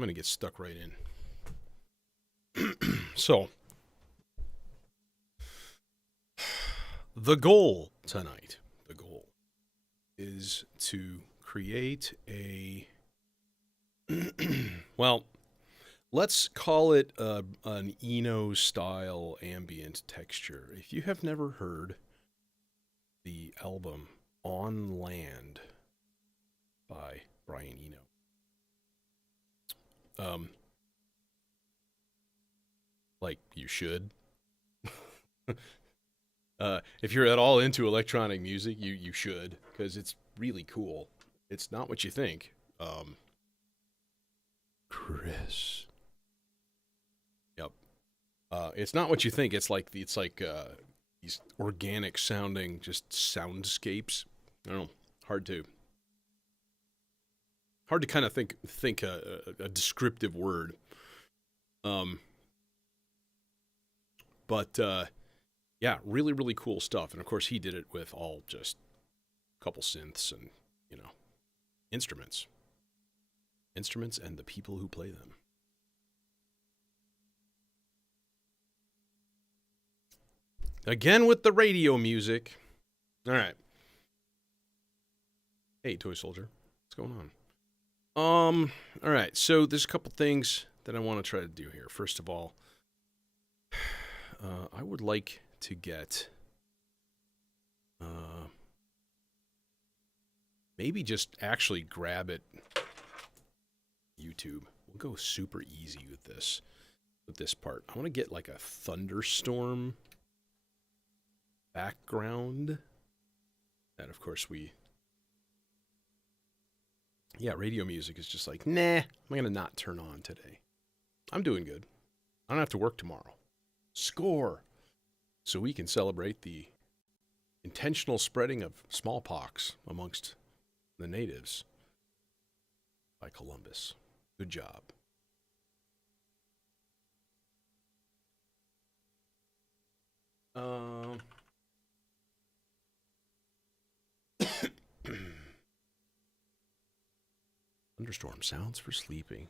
I'm gonna get stuck right in. So, the goal tonight, the goal is to create a, well, let's call it an Eno style ambient texture. If you have never heard the album On Land by Brian Eno, like you should. If you're at all into electronic music, you should, because it's really cool. It's not what you think. Chris. Yep. It's not what you think. It's like these organic sounding just soundscapes. I don't know. Hard to kind of think a descriptive word. But yeah, really really cool stuff. And of course he did it with all just a couple synths and instruments, and the people who play them. Again with the radio music. All right. Hey, Toy Soldier, what's going on? All right. So there's a couple things that I want to try to do here. First of all, I would like to get maybe just actually grab it. YouTube. We'll go super easy with this part. I want to get like a thunderstorm background. That of course radio music is just like, nah, I'm gonna not turn on today. I'm doing good. I don't have to work tomorrow. Score! So we can celebrate the intentional spreading of smallpox amongst the natives by Columbus. Good job. Thunderstorm sounds for sleeping.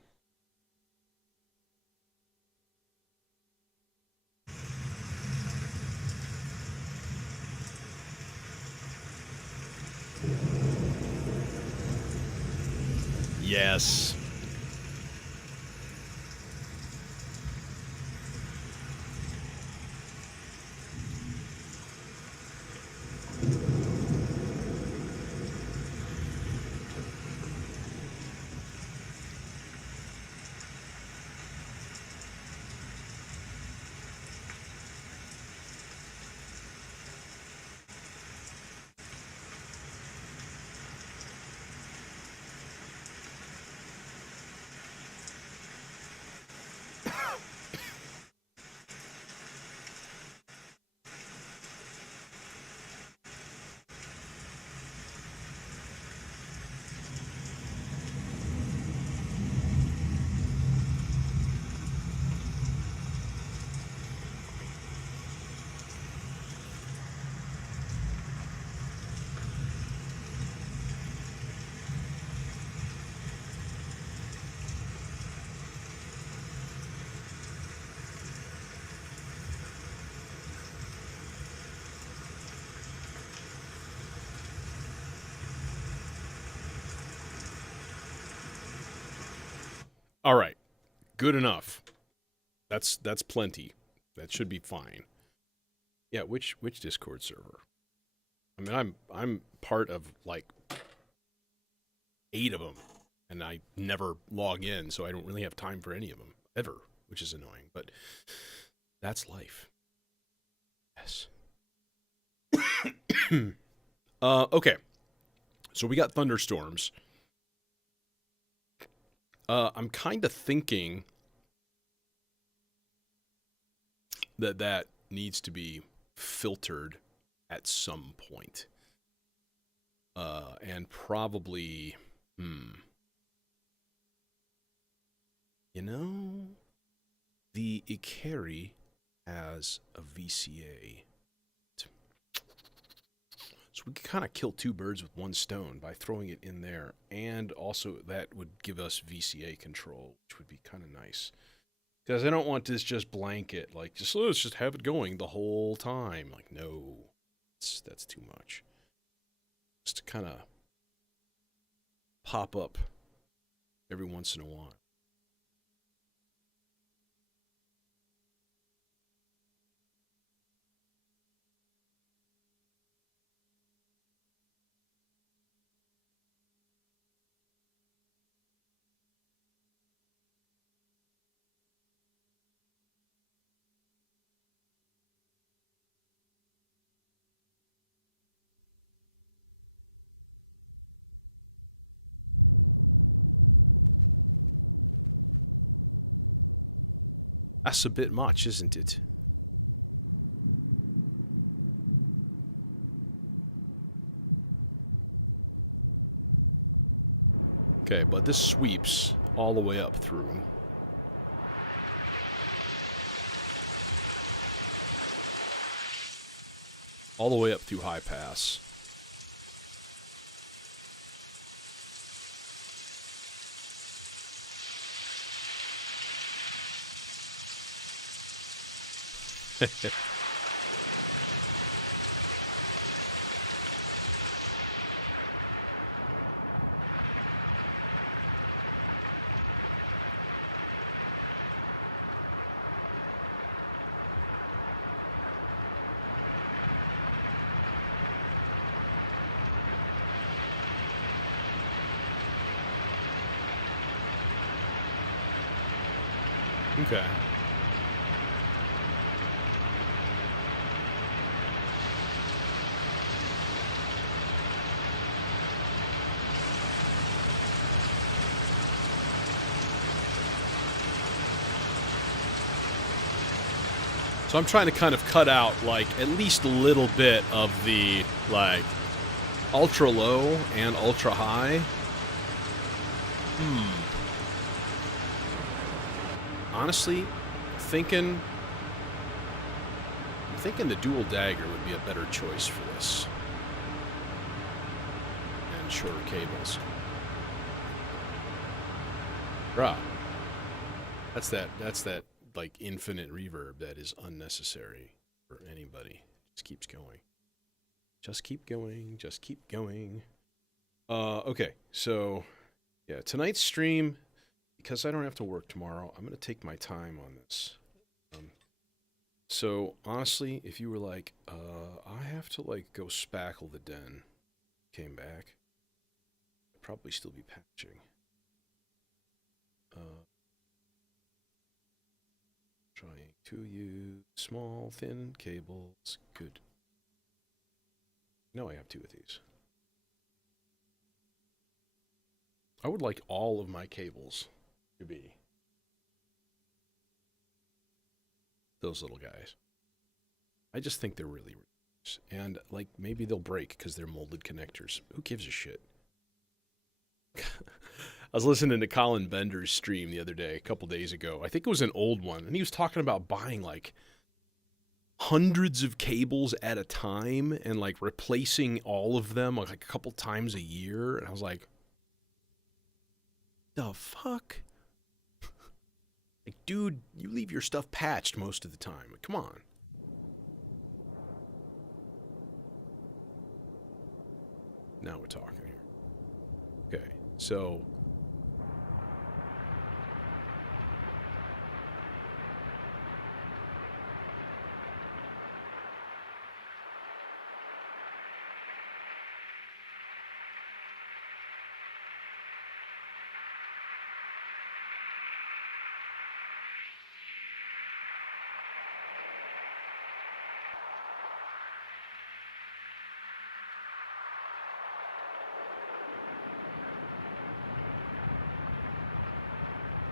Yes. All right. Good enough. That's plenty. That should be fine. Yeah, which Discord server? I mean, I'm part of like 8 of them, and I never log in, so I don't really have time for any of them ever, which is annoying. But that's life. Yes. Okay. So we got thunderstorms. I'm kind of thinking that needs to be filtered at some point. And probably, the Ikari has a VCA. So we could kind of kill two birds with one stone by throwing it in there, and also that would give us VCA control, which would be kind of nice. Because I don't want this just blanket, like, just let's just have it going the whole time. Like, no, that's too much. Just to kind of pop up every once in a while. That's a bit much, isn't it? Okay, but this sweeps all the way up through. All the way up through High Pass. Okay. So I'm trying to kind of cut out, like, at least a little bit of the, like, ultra low and ultra high. Honestly, I'm thinking the dual dagger would be a better choice for this. And shorter cables. Bruh. That's that like infinite reverb that is unnecessary for anybody. Just keeps going. Just keep going. Just keep going. Okay, so yeah, tonight's stream, because I don't have to work tomorrow, I'm gonna take my time on this. So honestly, if you were like, I have to like go spackle the den, came back, I'd probably still be patching. Trying to use small, thin cables. Good. No, I have two of these. I would like all of my cables to be those little guys. I just think they're really nice. And, like, maybe they'll break because they're molded connectors. Who gives a shit? I was listening to Colin Bender's stream the other day, a couple days ago. I think it was an old one. And he was talking about buying, like, hundreds of cables at a time and, like, replacing all of them, like, a couple times a year. And I was like, the fuck? Like, dude, you leave your stuff patched most of the time. Like, come on. Now we're talking here. Okay, so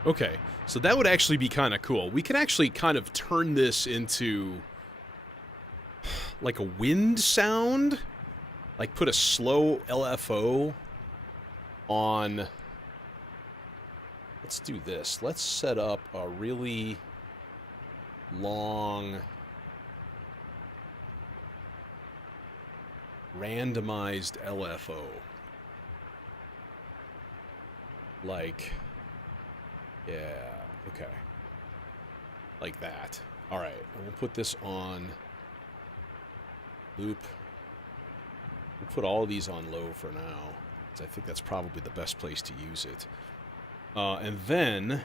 okay, so that would actually be kind of cool. We could actually kind of turn this into like a wind sound. Like put a slow LFO on. Let's do this. Let's set up a really long randomized LFO. Like, yeah, okay. Like that. All right, we'll put this on loop. We'll put all of these on low for now, because I think that's probably the best place to use it. And then,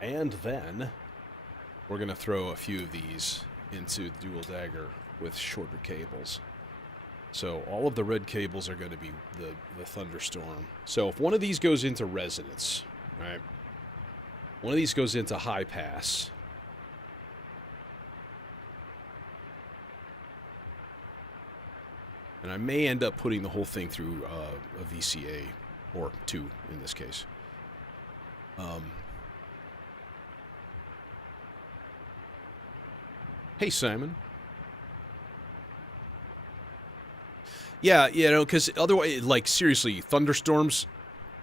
we're going to throw a few of these into Dual Dagger with shorter cables. So all of the red cables are going to be the thunderstorm. So if one of these goes into resonance, right? One of these goes into high pass. And I may end up putting the whole thing through a VCA, or two in this case. Hey, Simon. Yeah, you know, because otherwise, like, seriously, thunderstorms,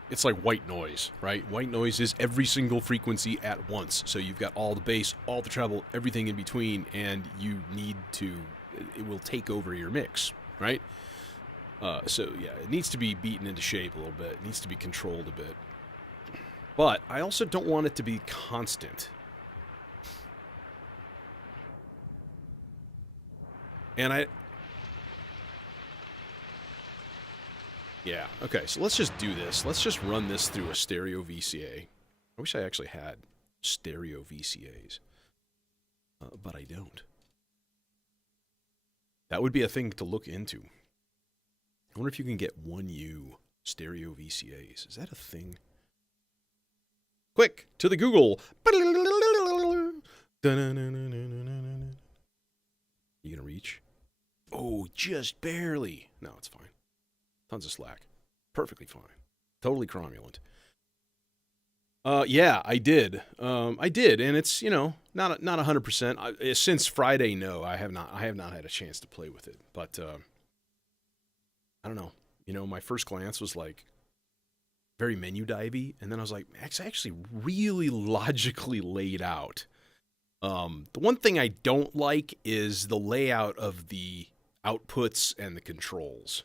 it's like white noise, right? White noise is every single frequency at once. So you've got all the bass, all the treble, everything in between, and you need to, it will take over your mix, right? So, yeah, it needs to be beaten into shape a little bit. It needs to be controlled a bit. But I also don't want it to be constant. And yeah, okay, so let's just do this. Let's just run this through a stereo VCA. I wish I actually had stereo VCAs, but I don't. That would be a thing to look into. I wonder if you can get 1U stereo VCAs. Is that a thing? Quick, to the Google. You gonna reach? Oh, just barely. No, it's fine. Tons of slack. Perfectly fine. Totally cromulent. Yeah, I did. I did, and it's, you know, not 100%. Since Friday, no, I have not had a chance to play with it. But I don't know. You know, my first glance was like very menu divey, and then I was like, it's actually really logically laid out. The one thing I don't like is the layout of the outputs and the controls.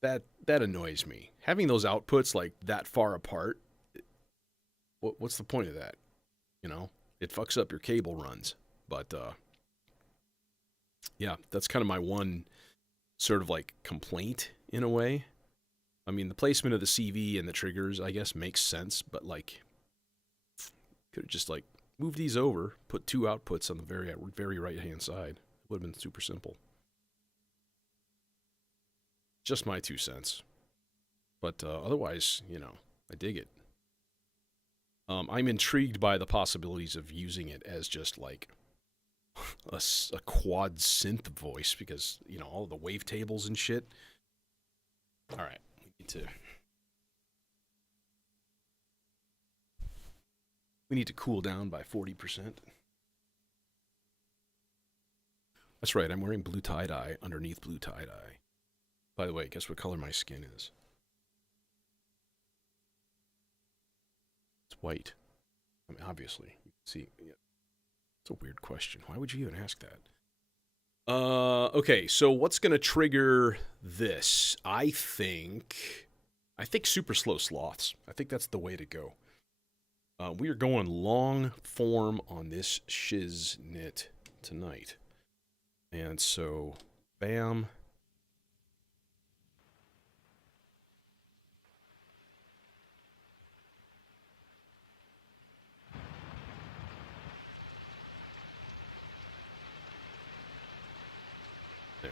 That annoys me. Having those outputs like that far apart, what's the point of that? You know, it fucks up your cable runs. But yeah, that's kind of my one sort of like complaint in a way. I mean, the placement of the CV and the triggers, I guess, makes sense, but like, could have just like moved these over, put two outputs on the very right hand side. It would have been super simple. Just my 2 cents. But otherwise, you know, I dig it. I'm intrigued by the possibilities of using it as just like a quad synth voice because, you know, all the wavetables and shit. All right, we need to cool down by 40%. That's right, I'm wearing blue tie-dye underneath blue tie-dye. By the way, guess what color my skin is? It's white. I mean, obviously. You can see. Yeah. It's a weird question. Why would you even ask that? Okay, so what's going to trigger this? I think super slow sloths. I think that's the way to go. We are going long form on this shiznit tonight. And so, bam. There.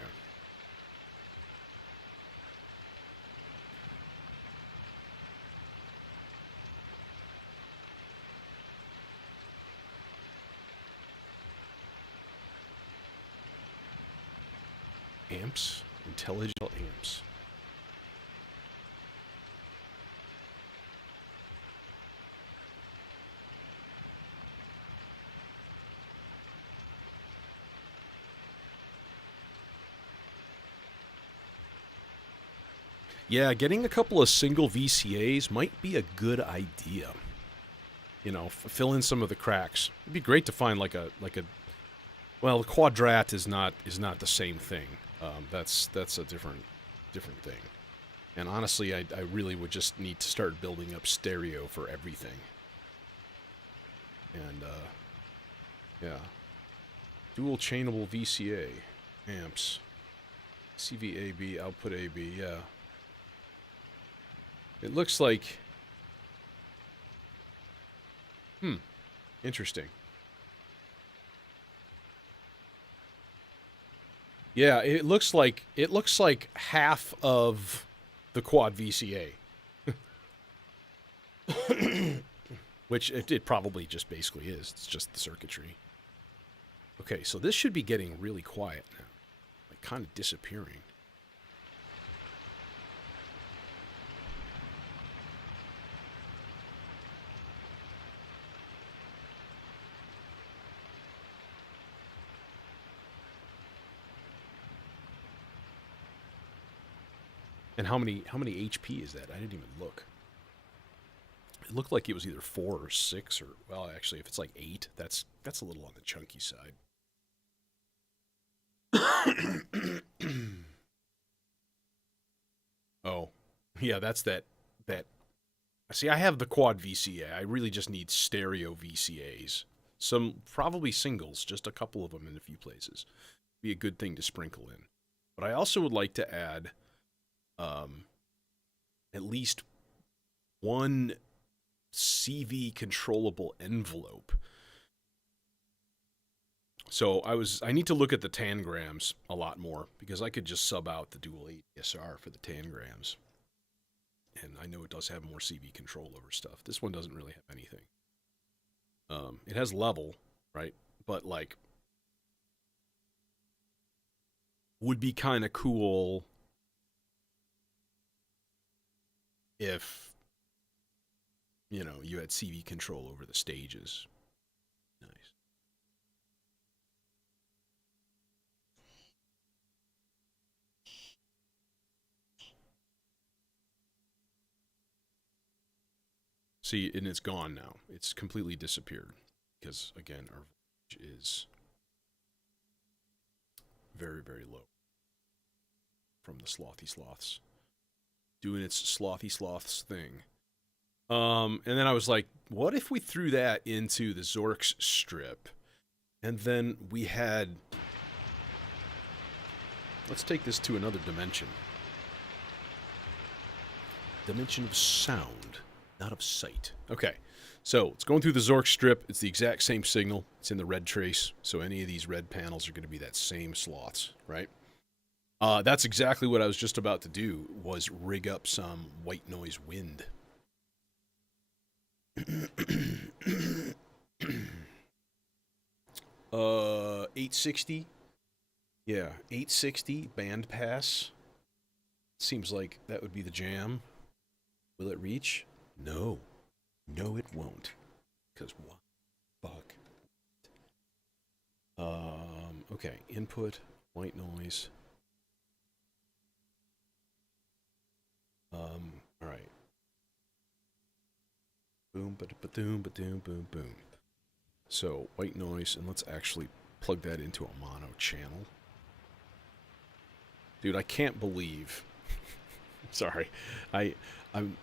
Amps, intelligible amps. Yeah, getting a couple of single VCAs might be a good idea. You know, fill in some of the cracks. It'd be great to find like a well, the Quadrat is not the same thing. That's a different thing. And honestly, I really would just need to start building up stereo for everything. And yeah, dual chainable VCA amps, CV-AB, output AB. Yeah, it looks like. Interesting. Yeah, it looks like half of the quad VCA, which it probably just basically is. It's just the circuitry. Okay, so this should be getting really quiet now, like kind of disappearing. And how many HP is that? I didn't even look. It looked like it was either 4 or 6 or, well, actually, if it's like 8, that's a little on the chunky side. Oh, yeah, that's that. See, I have the quad VCA. I really just need stereo VCAs. Some probably singles, just a couple of them in a few places. Be a good thing to sprinkle in. But I also would like to add at least one CV controllable envelope. So I need to look at the tangrams a lot more because I could just sub out the dual ADSR for the tangrams. And I know it does have more CV control over stuff. This one doesn't really have anything. It has level, right? But like, would be kind of cool if, you know, you had CV control over the stages. Nice. See, and it's gone now. It's completely disappeared because, again, our voltage is very, very low from the slothy sloths doing its slothy sloths thing. And then I was like, what if we threw that into the Zork's strip? And then we had... Let's take this to another dimension. Dimension of sound, not of sight. Okay, so it's going through the Zork strip. It's the exact same signal. It's in the red trace, so any of these red panels are going to be that same sloths, right? That's exactly what I was just about to do, was rig up some white noise wind. 860. Yeah, 860 band pass. Seems like that would be the jam. Will it reach? No. No, it won't. Because what? Fuck. Okay, input, white noise. Alright. Boom, ba-doom, ba-doom, boom, boom. So, white noise, and let's actually plug that into a mono channel. Dude, I can't believe... Sorry. I'm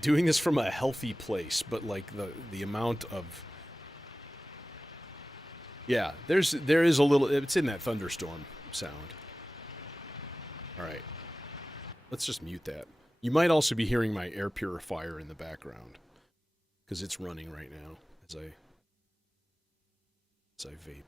doing this from a healthy place, but like the amount of... Yeah, there is a little... It's in that thunderstorm sound. Alright. Let's just mute that. You might also be hearing my air purifier in the background, because it's running right now as I vape.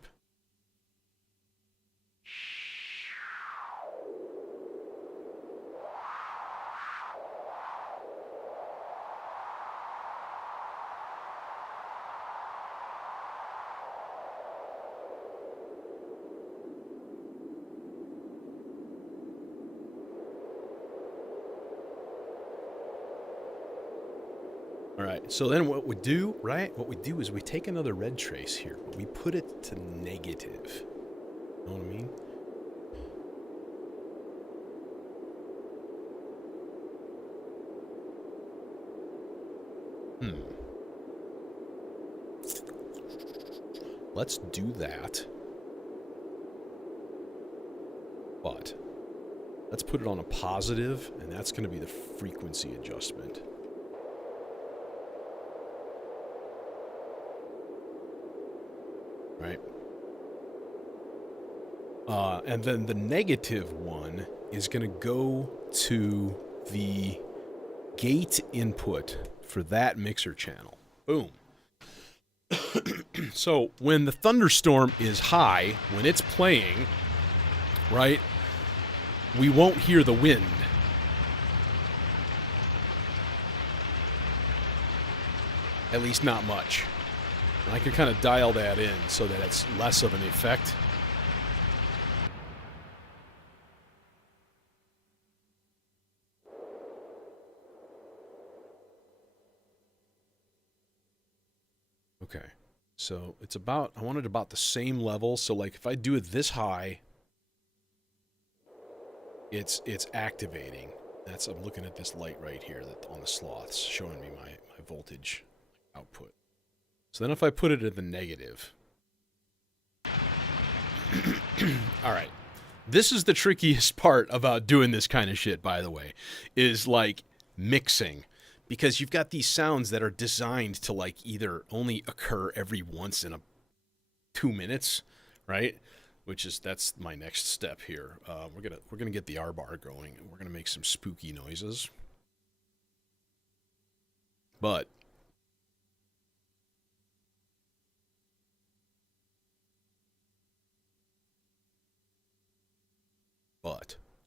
Alright, so then what we do, right? What we do is we take another red trace here, but we put it to negative. You know what I mean? Let's do that. Let's put it on a positive, and that's going to be the frequency adjustment. Right? And then the negative one is going to go to the gate input for that mixer channel. Boom. So when the thunderstorm is high, when it's playing, right, we won't hear the wind. At least not much. And I can kind of dial that in so that it's less of an effect. Okay. So it's about, I want it about the same level. So like if I do it this high, it's activating. That's, I'm looking at this light right here that on the sloths showing me my voltage output. So then if I put it at the negative. All right. This is the trickiest part about doing this kind of shit, by the way, is like mixing. Because you've got these sounds that are designed to like either only occur every once in 2 minutes, right? Which is, that's my next step here. We're gonna get the R bar going, and we're gonna make some spooky noises. But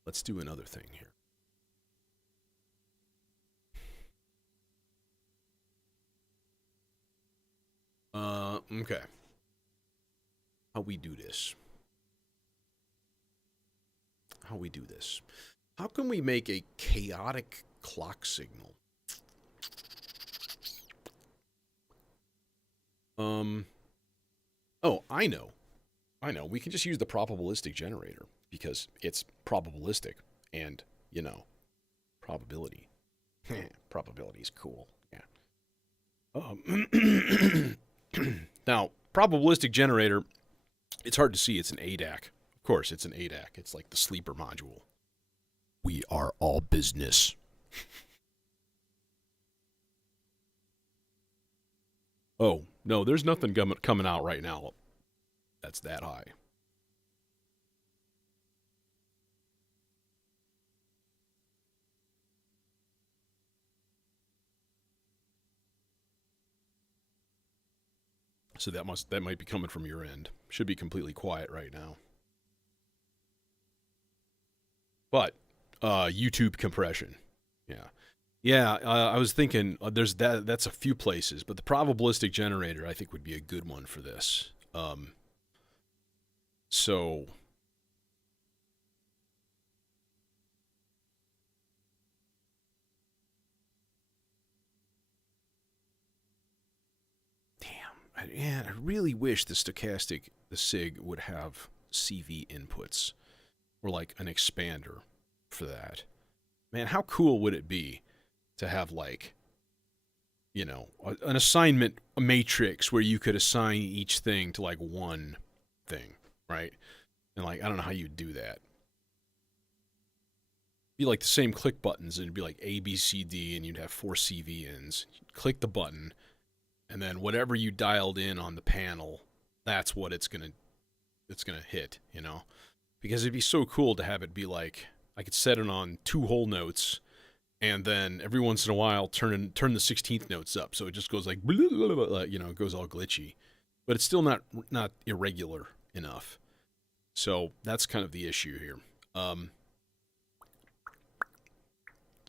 let's do another thing here. Okay. How we do this? How can we make a chaotic clock signal? Oh, I know. We can just use the probabilistic generator because it's probabilistic and, you know, probability. Probability is cool. Yeah. Now, probabilistic generator, it's hard to see. It's an ADAC. Of course, it's an ADAC. It's like the sleeper module. We are all business. Oh, no, there's nothing coming out right now that's that high. So that might be coming from your end. Should be completely quiet right now. But YouTube compression. Yeah, I was thinking there's that's a few places, but the probabilistic generator I think would be a good one for this. So damn, I really wish the SIG would have CV inputs or like an expander for that. Man, how cool would it be to have like, you know, an assignment matrix where you could assign each thing to like one thing, right? And like, I don't know how you'd do that. Be like the same click buttons, and it'd be like A, B, C, D, and you'd have 4 CV ins. You'd click the button, and then whatever you dialed in on the panel, that's what it's gonna hit, you know? Because it'd be so cool to have it be like, I could set it on 2 whole notes, and then every once in a while turn the 16th notes up, so it just goes like, blah, blah, blah, blah, you know, it goes all glitchy. But it's still not irregular enough. So that's kind of the issue here.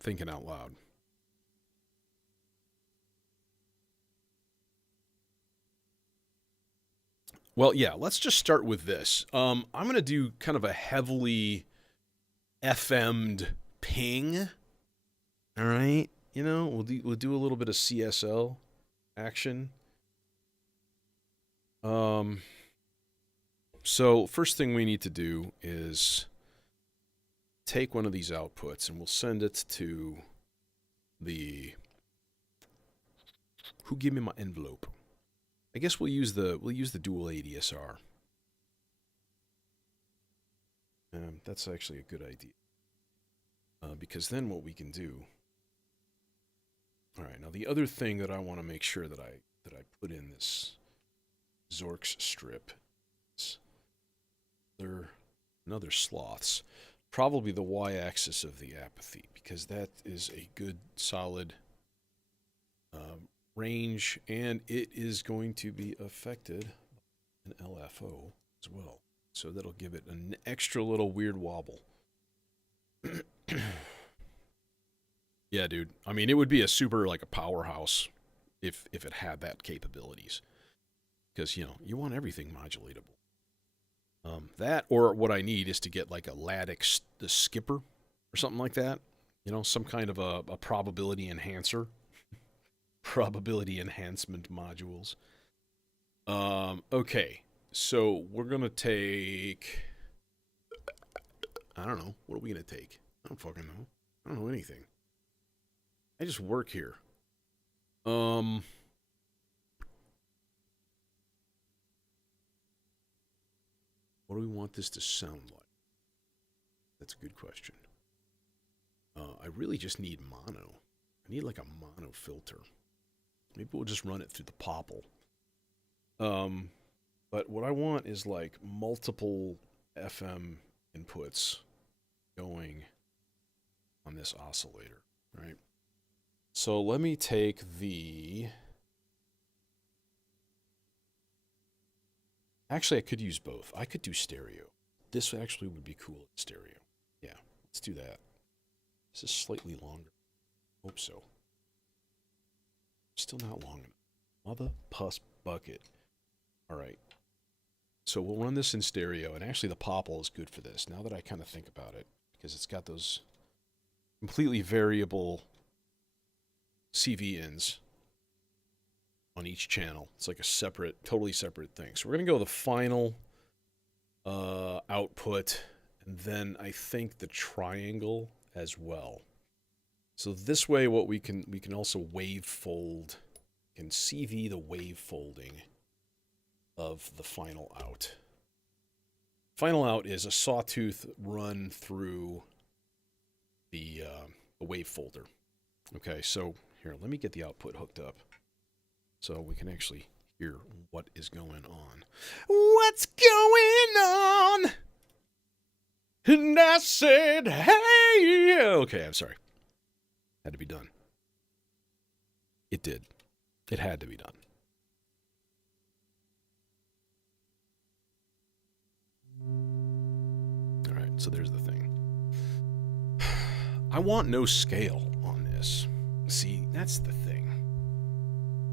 Thinking out loud. Well, yeah, let's just start with this. I'm going to do kind of a heavily FM'd ping. All right, you know, we'll do a little bit of CSL action. So first thing we need to do is take one of these outputs and we'll send it to the, who gave me my envelope? I guess we'll use the dual ADSR. That's actually a good idea. because then what we can do. All right, now the other thing that I want to make sure that I put in this Zork's strip is another sloths, probably the y-axis of the apathy, because that is a good solid range, and it is going to be affected by an LFO as well. So that'll give it an extra little weird wobble. Yeah, dude. I mean, it would be a super, like, a powerhouse if it had that capabilities. Because, you know, you want everything modulatable. That, or what I need is to get, like, a Ladix, the skipper, or something like that. You know, some kind of a probability enhancer. Probability enhancement modules. Okay. So, we're going to take... I don't know. What are we going to take? I don't fucking know. I don't know anything. I just work here. What do we want this to sound like? That's a good question. I really just need mono. I need like a mono filter. Maybe we'll just run it through the popple. But what I want is like multiple FM inputs going on this oscillator, right? So let me take the... Actually, I could use both. I could do stereo. This actually would be cool in stereo. Yeah, let's do that. This is slightly longer. Hope so. Still not long enough. Mother puss bucket. All right. So we'll run this in stereo, and actually the popple is good for this, now that I kind of think about it, because it's got those completely variable CV-ins on each channel. It's like a separate, totally separate thing. So we're going to go the final output, and then I think the triangle as well. So this way, what we can also wave fold, can CV the wave folding of the final out. Final out is a sawtooth run through the wave folder. Okay, so here, let me get the output hooked up so we can actually hear what is going on. What's going on? And I said, hey! Okay, I'm sorry. Had to be done. It did. It had to be done. All right, so there's the thing. I want no scale on this. See, that's the thing.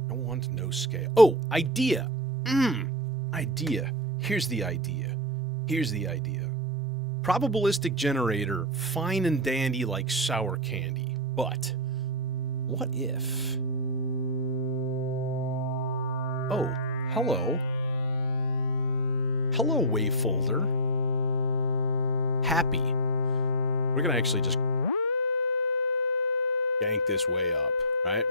I want no scale. Oh, idea. Idea. Here's the idea. Here's the idea. Probabilistic generator, fine and dandy like sour candy. But what if... Oh, hello. Hello, wave folder. Happy. We're going to actually just yank this way up, right?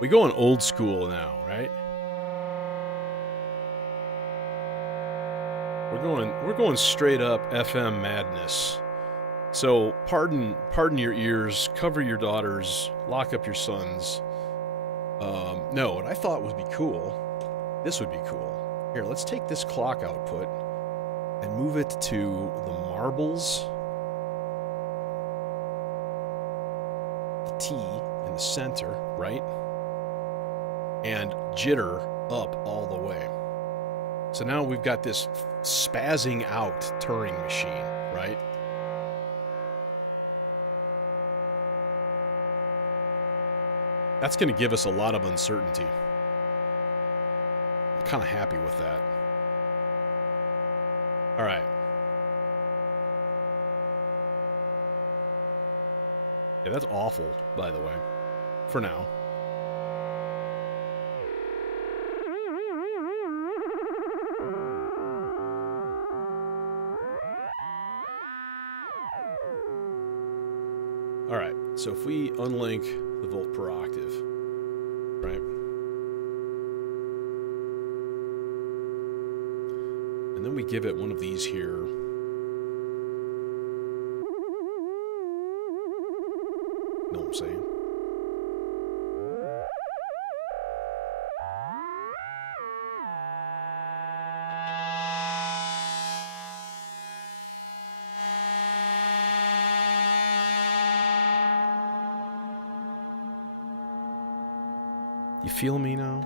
We go on old school now, right? We're going straight up FM madness. So pardon your ears, cover your daughters, lock up your sons. No, what I thought would be cool, this would be cool. Here, let's take this clock output and move it to the marbles, the T in the center, right? And jitter up all the way. So now we've got this spazzing out Turing machine, right? That's going to give us a lot of uncertainty. I'm kind of happy with that. All right. Yeah, that's awful, by the way, for now. All right, so if we unlink the volt per octave, right? we give it one of these here? Know what I'm saying? You feel me now?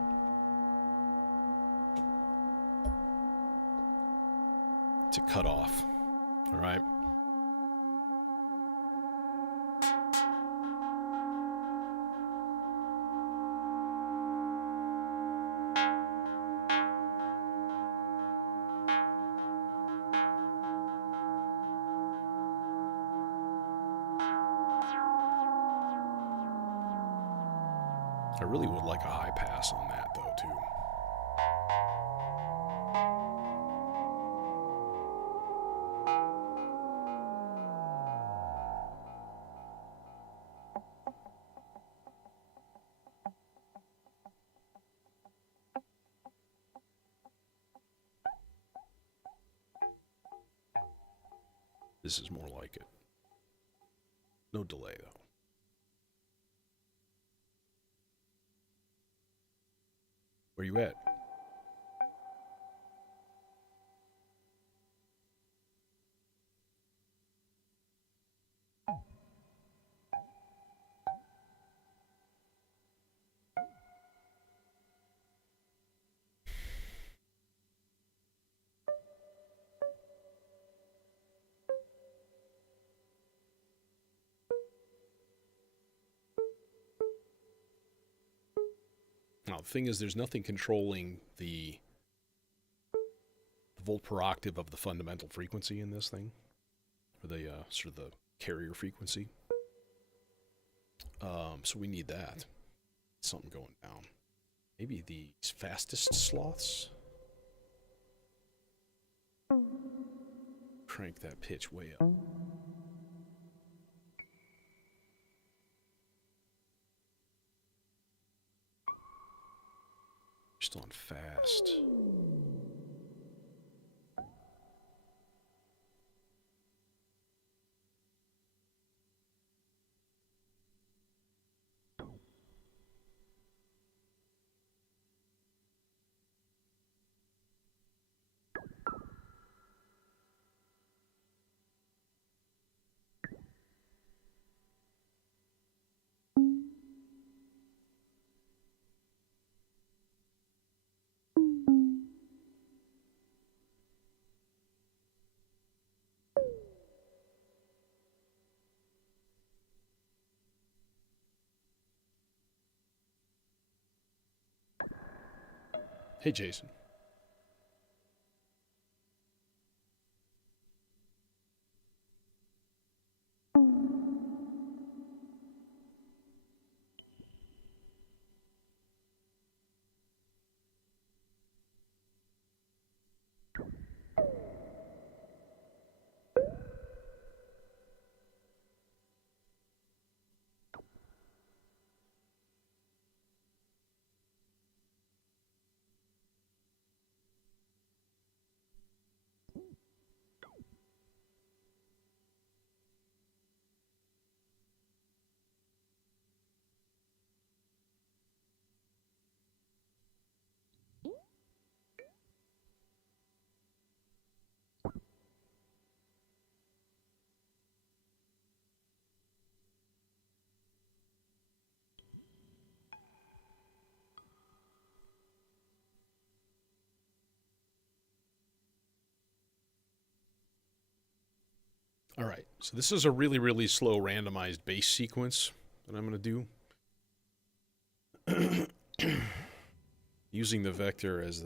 It's a cutoff. All right. I really would like a high pass on that, though, too. This is more like it. No delay, though. Where you at? Now, the thing is, there's nothing controlling the volt per octave of the fundamental frequency in this thing, or the sort of the carrier frequency. So we need that. Something going down. Maybe these fastest sloths. Crank that pitch way up. Just on fast. Hey, Jason. All right, so this is a really, really slow randomized bass sequence that I'm going to do. Using the vector as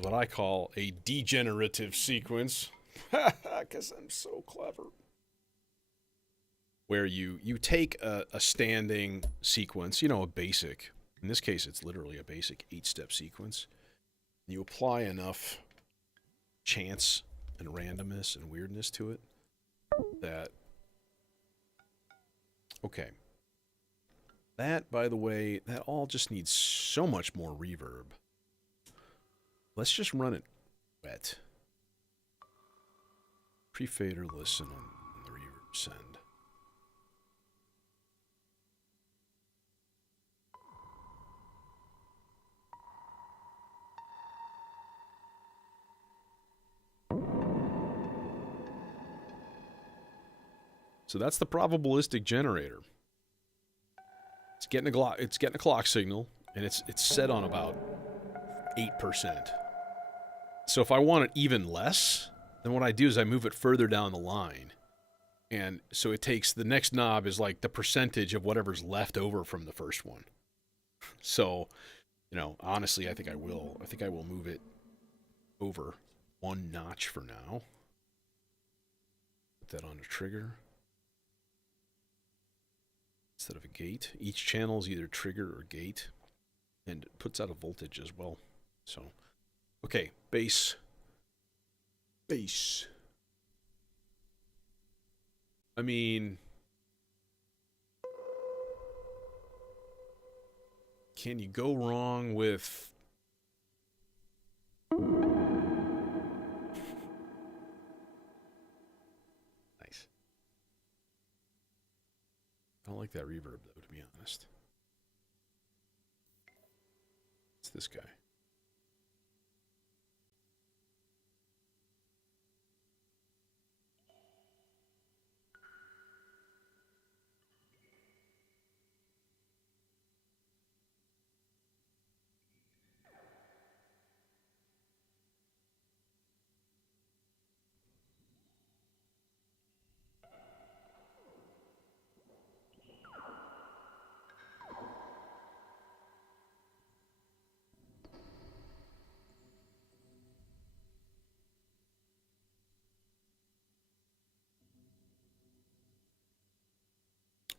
what I call a degenerative sequence. Because I'm so clever. Where you take a standing sequence, you know, a basic, in this case it's literally a basic 8-step sequence. You apply enough chance and randomness and weirdness to it that, okay, that, by the way, that all just needs so much more reverb. Let's just run it wet. Pre-fader listen on the reverb send. So that's the probabilistic generator. It's getting a clock signal, and it's set on about 8%. So if I want it even less, then what I do is I move it further down the line. And so it takes, the next knob is like the percentage of whatever's left over from the first one. So, you know, honestly, I think I will move it over one notch for now. Put that on a trigger. Instead of a gate. Each channel is either trigger or gate. And it puts out a voltage as well. So, okay, bass. Bass. I mean, can you go wrong with... Nice. I don't like that reverb, though, to be honest. It's this guy.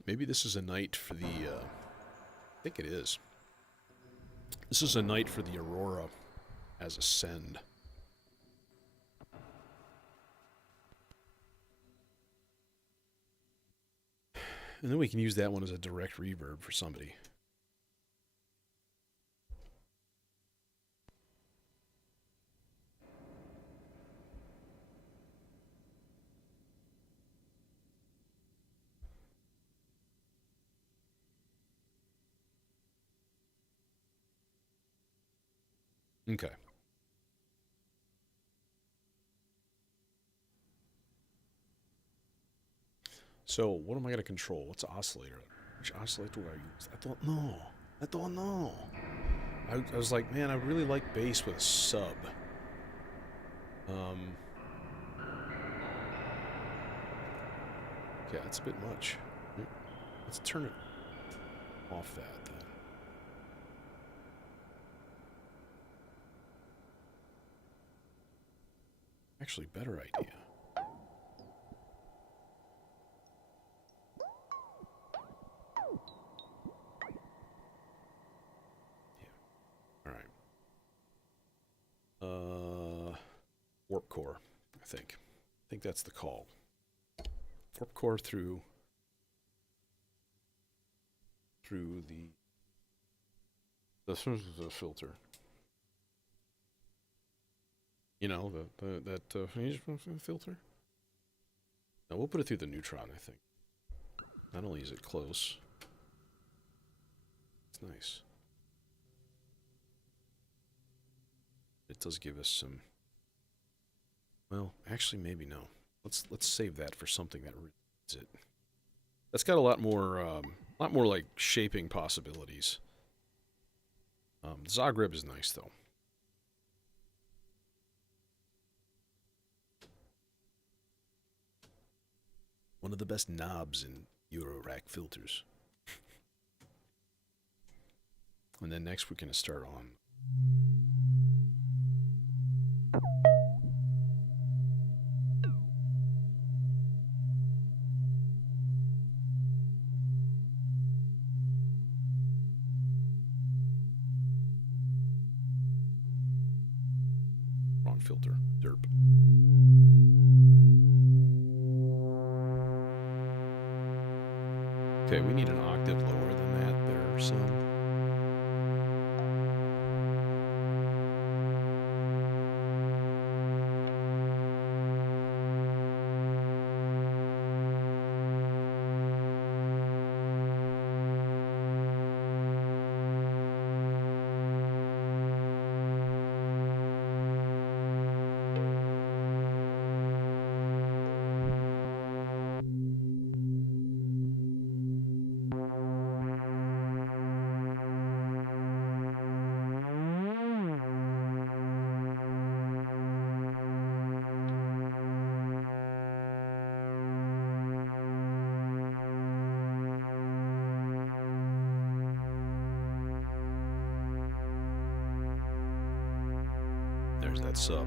Maybe this is a night for the, I think it is. This is a night for the Aurora as a send. And then we can use that one as a direct reverb for somebody. Okay. So, what am I going to control? What's the oscillator? Which oscillator do I use? I don't know. I don't know. I was like, man, I really like bass with a sub. Yeah, that's a bit much. Let's turn it off that then. Actually, better idea. Yeah. All right. Warp core, I think. I think that's the call. Warp core through the filter. You know, that filter? No, we'll put it through the neutron, I think. Not only is it close, it's nice. It does give us some... Well, actually, maybe no. Let's save that for something that reads it. That's got a lot more like shaping possibilities. Zagreb is nice though. One of the best knobs in Eurorack filters. And then next we're going to start on wrong filter. Derp. Okay, we need an octave lower than that there, son. There's that sub.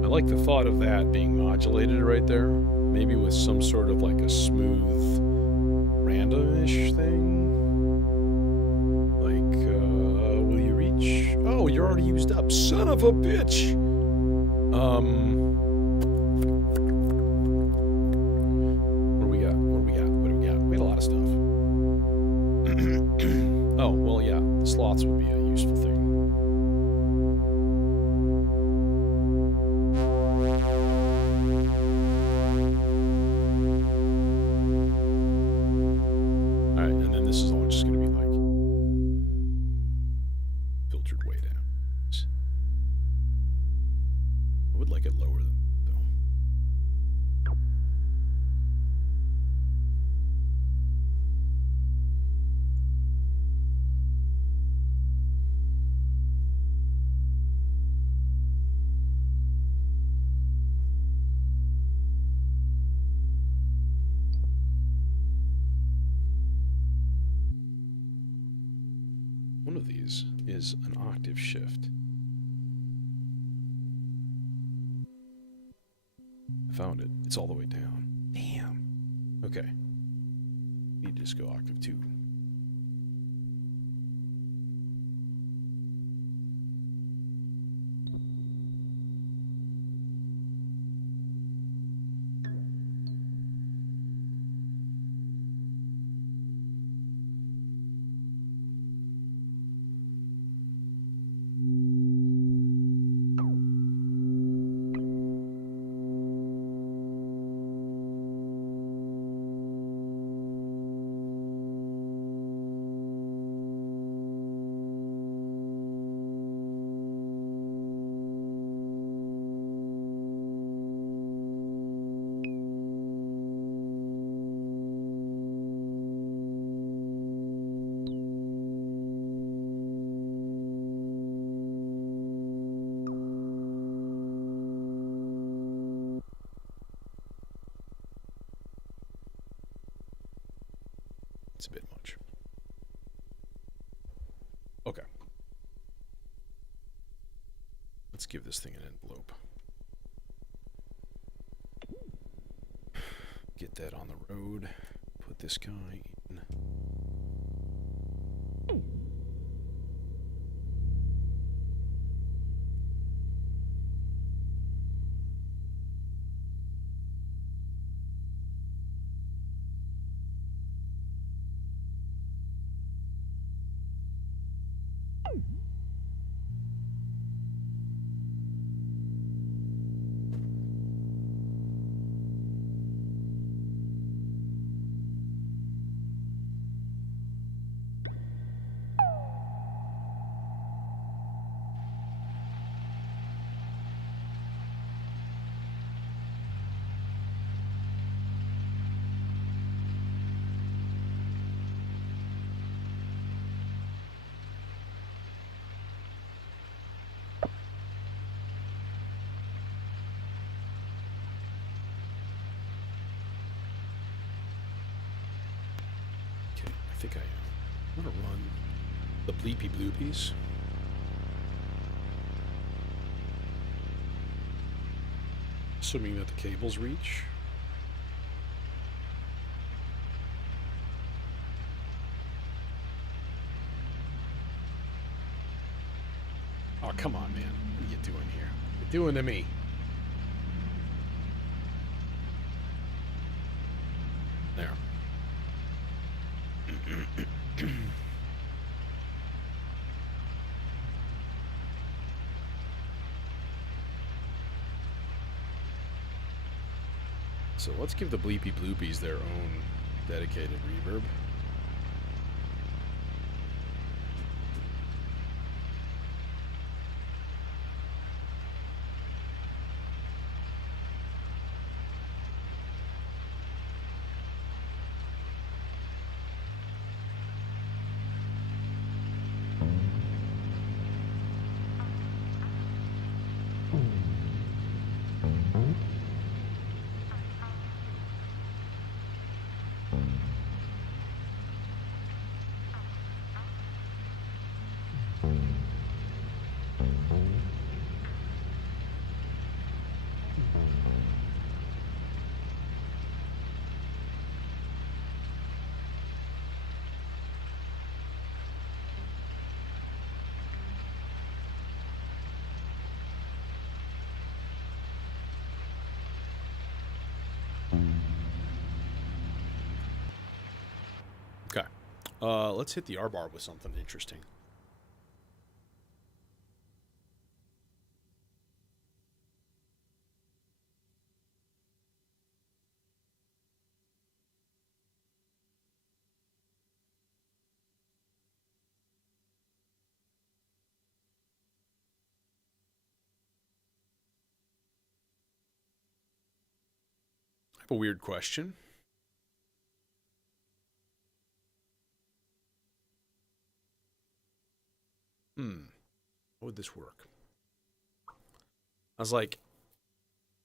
I like the thought of that being modulated right there. Maybe with some sort of like a smooth, randomish thing. Like, will you reach? Oh, you're already used up. Son of a bitch! What do we got? What do we got? What do we got? We had a lot of stuff. Oh, well, yeah. The slots would be a useful thing. Alright, and then this is all just going to be like filtered way down. I would like it lower than though. One of these is an octave shift. I found it. It's all the way down. Damn. Okay. Need to just go octave 2. It's a bit much. Okay. Let's give this thing an envelope. Get that on the road. Put this guy in. I think I am. I'm gonna run the bleepy bloopies. Assuming that the cables reach. Oh, come on, man. What are you doing here? What are you doing to me? There. So let's give the bleepy bloopies their own dedicated reverb. Okay. Let's hit the R bar with something interesting. I have a weird question. How would this work? I was like,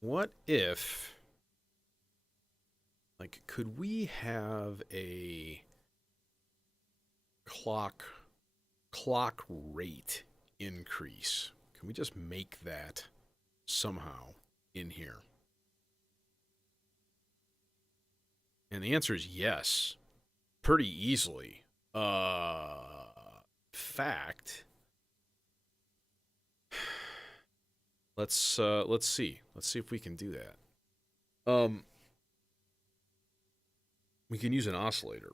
what if, like, could we have a clock rate increase? Can we just make that somehow in here? And the answer is yes, pretty easily. Fact. Let's see. Let's see if we can do that. We can use an oscillator.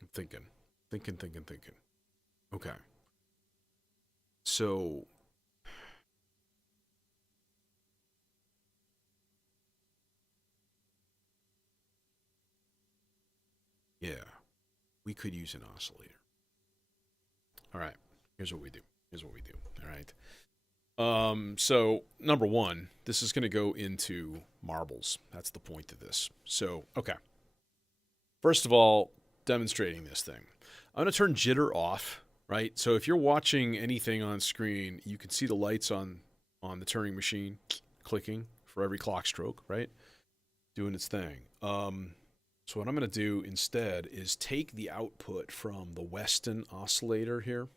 I'm thinking. Okay. So yeah, we could use an oscillator. All right. Here's what we do. All right. So number one, this is going to go into marbles. That's the point of this. So, okay. First of all, demonstrating this thing. I'm going to turn jitter off, right? So if you're watching anything on screen, you can see the lights on the turning machine clicking for every clock stroke, right? Doing its thing. So what I'm going to do instead is take the output from the Weston oscillator here,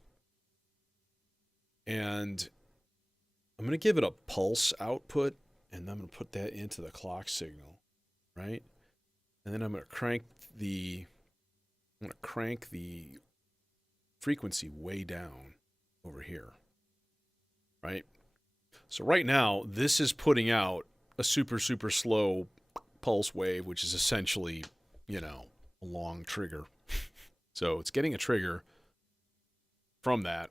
and I'm going to give it a pulse output, and I'm going to put that into the clock signal, right? And then I'm going to crank the frequency way down over here, right? So right now, this is putting out a super, super slow pulse wave, which is essentially, you know, a long trigger. So it's getting a trigger from that.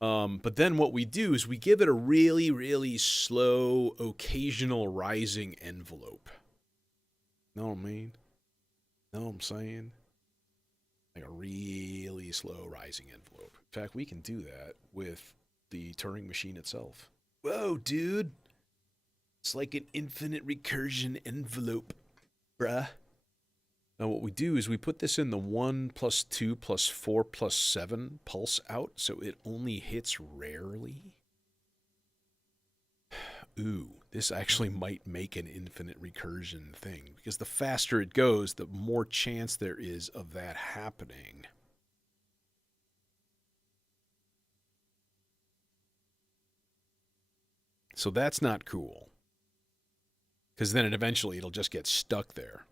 But then what we do is we give it a really, really slow, occasional rising envelope. Know what I mean? Know what I'm saying? Like a really slow rising envelope. In fact, we can do that with the Turing machine itself. Whoa, dude. It's like an infinite recursion envelope, bruh. Now what we do is we put this in the 1 plus 2 plus 4 plus 7 pulse out, so it only hits rarely. Ooh, this actually might make an infinite recursion thing, because the faster it goes, the more chance there is of that happening. So that's not cool, because then eventually it'll just get stuck there.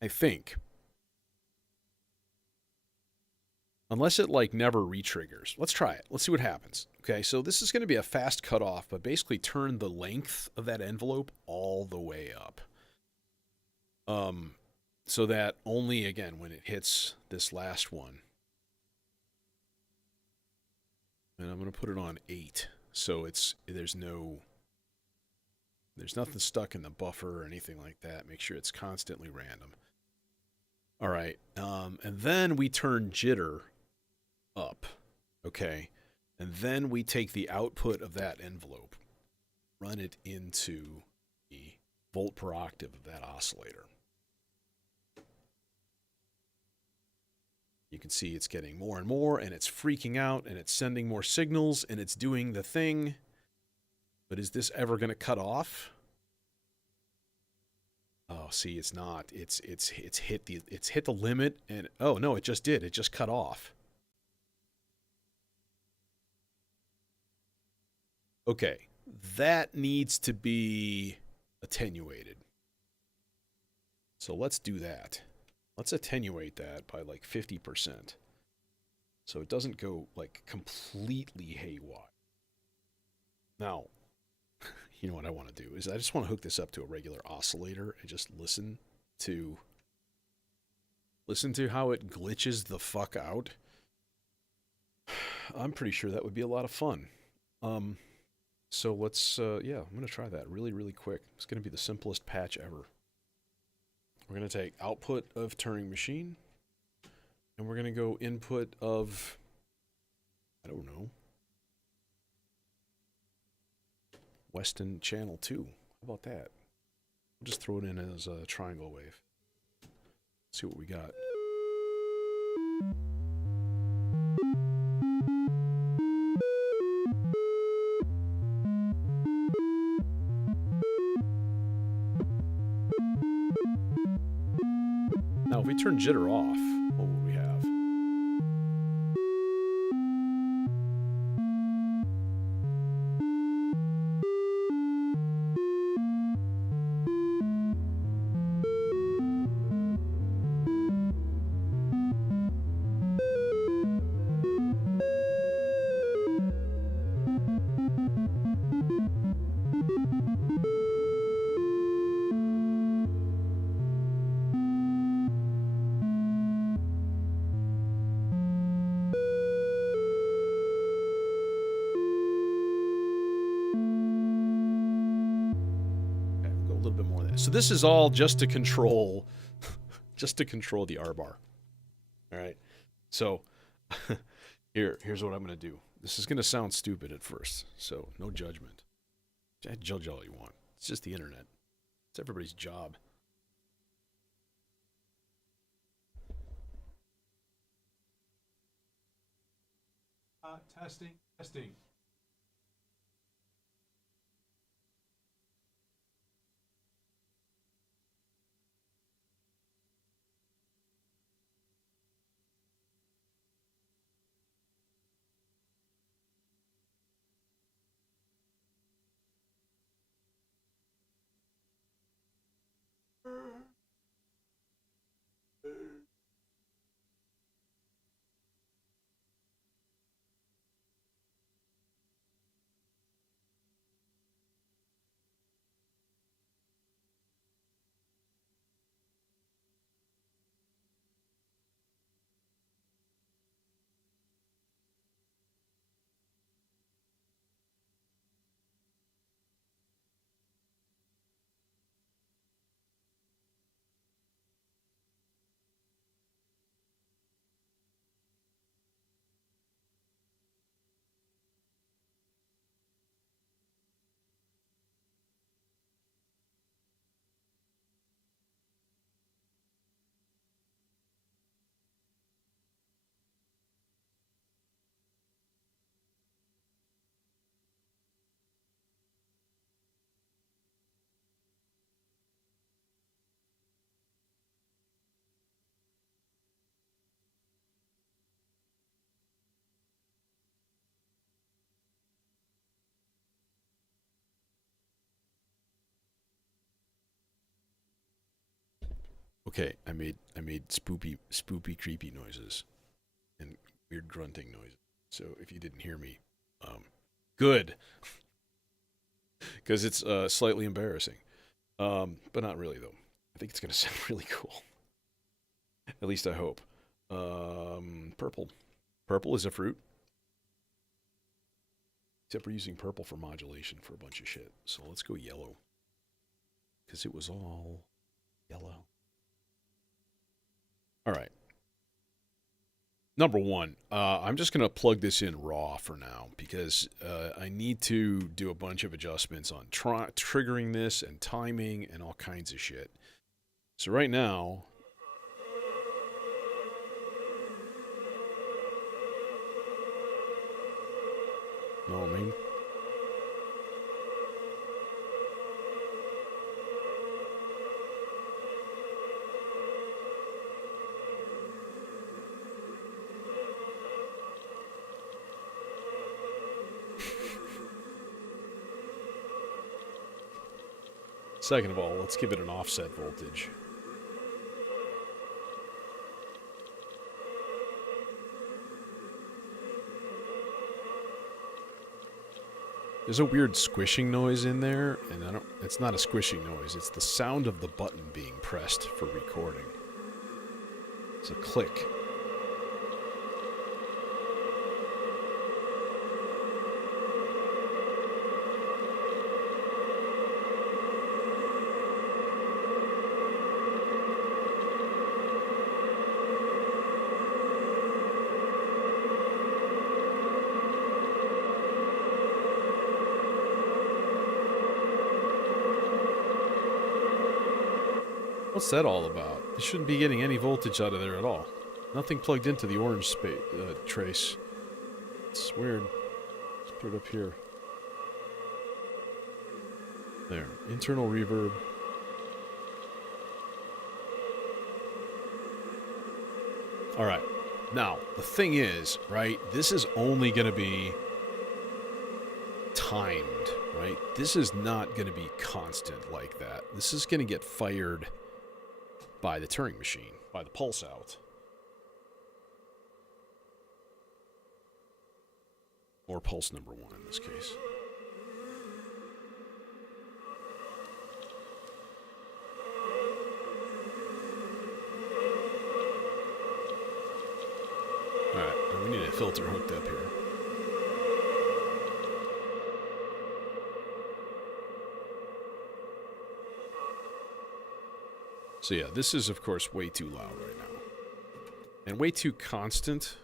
I think. Unless it like never retriggers. Let's try it. Let's see what happens. Okay, so this is going to be a fast cutoff, but basically turn the length of that envelope all the way up. So that only, again, when it hits this last one, and I'm going to put it on 8, so there's nothing stuck in the buffer or anything like that. Make sure it's constantly random. All right, and then we turn jitter up, okay? And then we take the output of that envelope, run it into the volt per octave of that oscillator. You can see it's getting more and more, and it's freaking out, and it's sending more signals, and it's doing the thing. But is this ever going to cut off? Oh, see, it's not. It's hit the limit, and oh no, it just did. It just cut off. Okay, that needs to be attenuated. So let's do that. Let's attenuate that by like 50%. So it doesn't go like completely haywire. Now, you know what I want to do is I just want to hook this up to a regular oscillator and just listen to how it glitches the fuck out. I'm pretty sure that would be a lot of fun. So let's, yeah, I'm going to try that really, really quick. It's going to be the simplest patch ever. We're going to take output of Turing machine, and we're going to go input of, I don't know, Weston channel 2. How about that? I'll just throw it in as a triangle wave. See what we got. Now, if we turn jitter off, what would we have? So this is all just to control, the R bar. All right. So here's what I'm going to do. This is going to sound stupid at first, so no judgment. Judge all you want. It's just the internet. It's everybody's job. Testing. Okay, I made spoopy creepy noises and weird grunting noises. So if you didn't hear me, good, because it's slightly embarrassing, but not really though. I think it's gonna sound really cool. At least I hope. Purple. Purple is a fruit. Except we're using purple for modulation for a bunch of shit. So let's go yellow. Because it was all yellow. All right. Number one, I'm just going to plug this in raw for now because I need to do a bunch of adjustments on triggering this and timing and all kinds of shit. So right now, Know what I mean? Second of all, let's give it an offset voltage. There's a weird squishing noise in there, and it's not a squishing noise, it's the sound of the button being pressed for recording. It's a click. What's that all about? You shouldn't be getting any voltage out of there at all. Nothing plugged into the orange trace. It's weird. Let's put it up here. There. Internal reverb. Alright. Now, the thing is, right, this is only going to be timed, right? This is not going to be constant like that. This is going to get fired by the Turing machine, by the pulse out. Or pulse number 1 in this case. Alright, we need a filter hooked up here. So yeah, this is of course way too loud right now. And way too constant.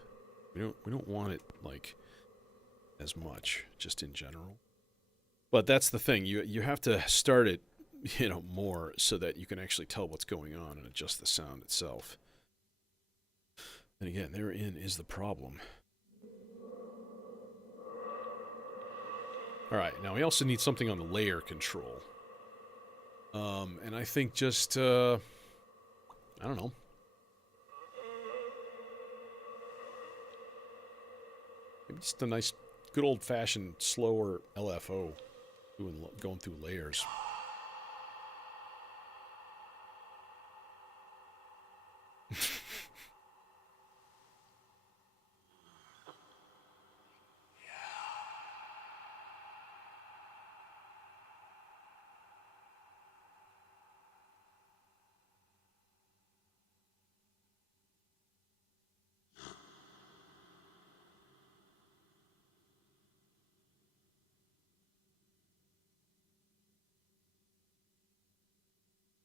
We don't want it like as much, just in general. But that's the thing, you have to start it, more so that you can actually tell what's going on and adjust the sound itself. And again, therein is the problem. Alright, now we also need something on the layer control. And I think just, I don't know. Maybe just a nice, good old-fashioned, slower LFO, going through layers.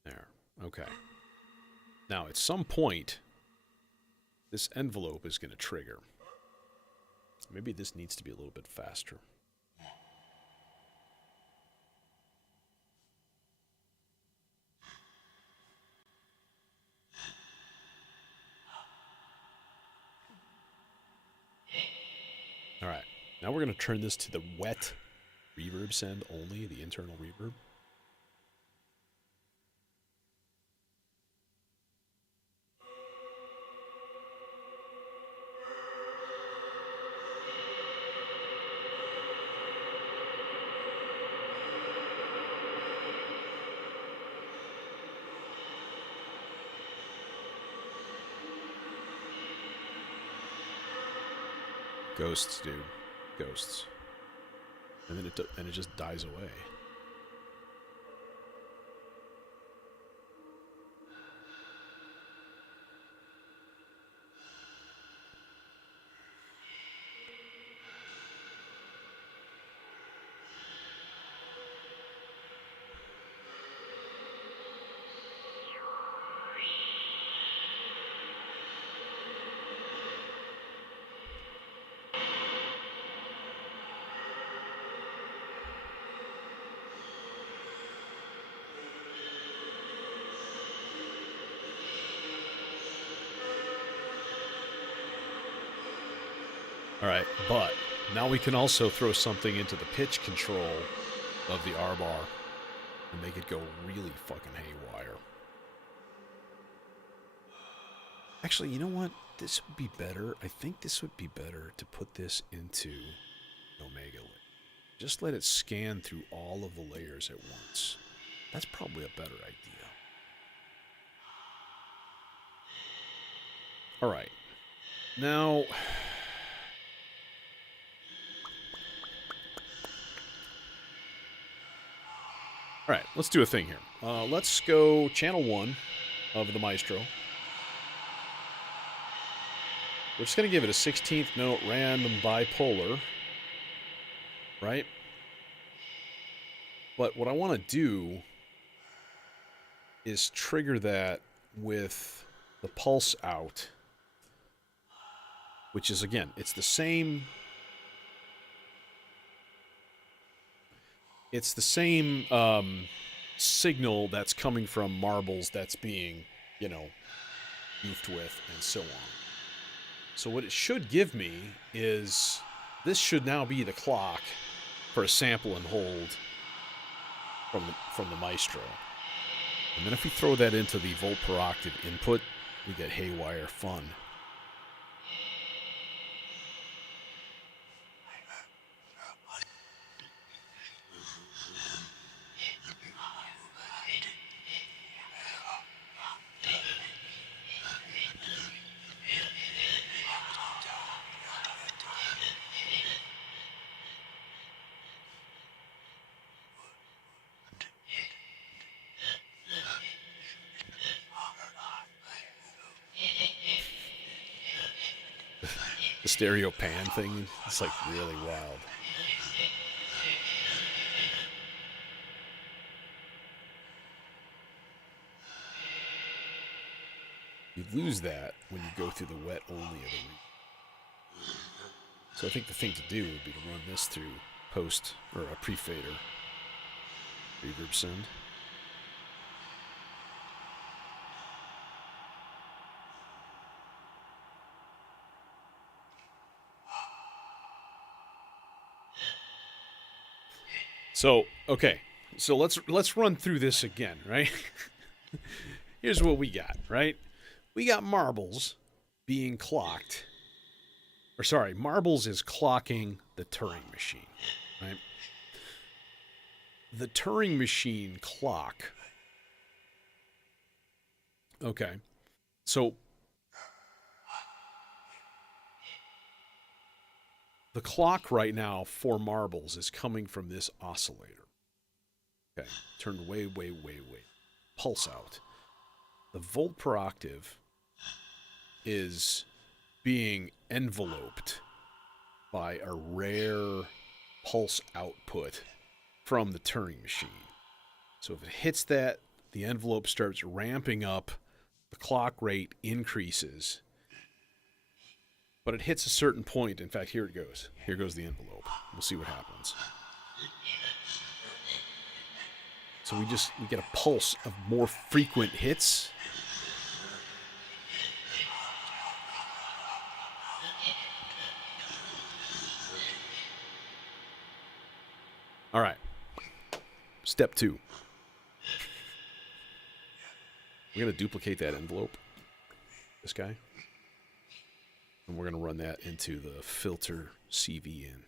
There. Okay. Now, at some point, this envelope is going to trigger. Maybe this needs to be a little bit faster. Alright. Now we're going to turn this to the wet reverb send only, the internal reverb. Ghosts, dude. Ghosts. And then it just dies away. Alright, but Now we can also throw something into the pitch control of the R bar and make it go really fucking haywire. Actually, you know what? This would be better. I think this would be better to put this into Omega layer. Just let it scan through all of the layers at once. That's probably a better idea. All right. Now, all right, let's do a thing here. Let's go channel 1 of the Maestro. We're just going to give it a 16th note random bipolar, right? But what I want to do is trigger that with the pulse out, which is, again, it's the same signal that's coming from marbles that's being, you know, goofed with and so on. So what it should give me is, this should now be the clock for a sample and hold from the Maestro. And then if we throw that into the volt per octave input, we get haywire fun. The stereo pan thing, it's like really wild. You lose that when you go through the wet only of the reverb. So I think the thing to do would be to run this through post, or a pre-fader reverb send. So, okay. So let's run through this again, right? Here's what we got, right? We got marbles being clocked. Or sorry, marbles is clocking the Turing machine, right? The Turing machine clock. Okay. So the clock right now for marbles is coming from this oscillator. Okay, turned way. Pulse out. The volt per octave is being enveloped by a rare pulse output from the Turing machine. So if it hits that, the envelope starts ramping up, the clock rate increases. But it hits a certain point. In fact, here it goes. Here goes the envelope. We'll see what happens. So we get a pulse of more frequent hits. All right. Step 2. We're going to duplicate that envelope. This guy. And we're going to run that into the filter CV in.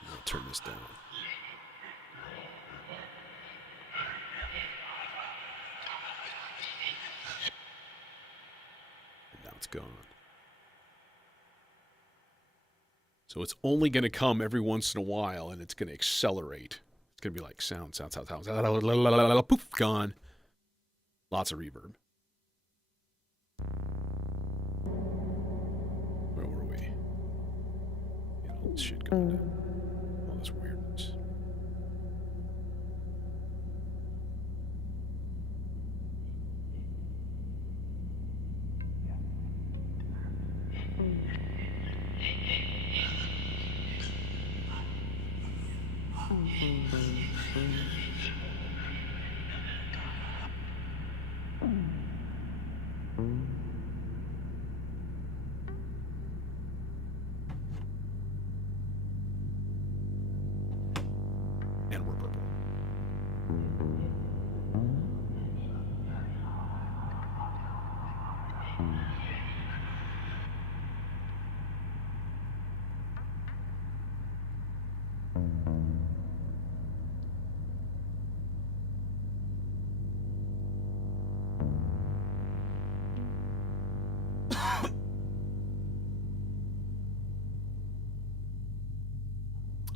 I'm going to turn this down. And now it's gone. So it's only going to come every once in a while, and it's going to accelerate. It's going to be like sound, poof, gone. Lots of reverb. Where were we? Yeah, all this shit going down. All this weirdness.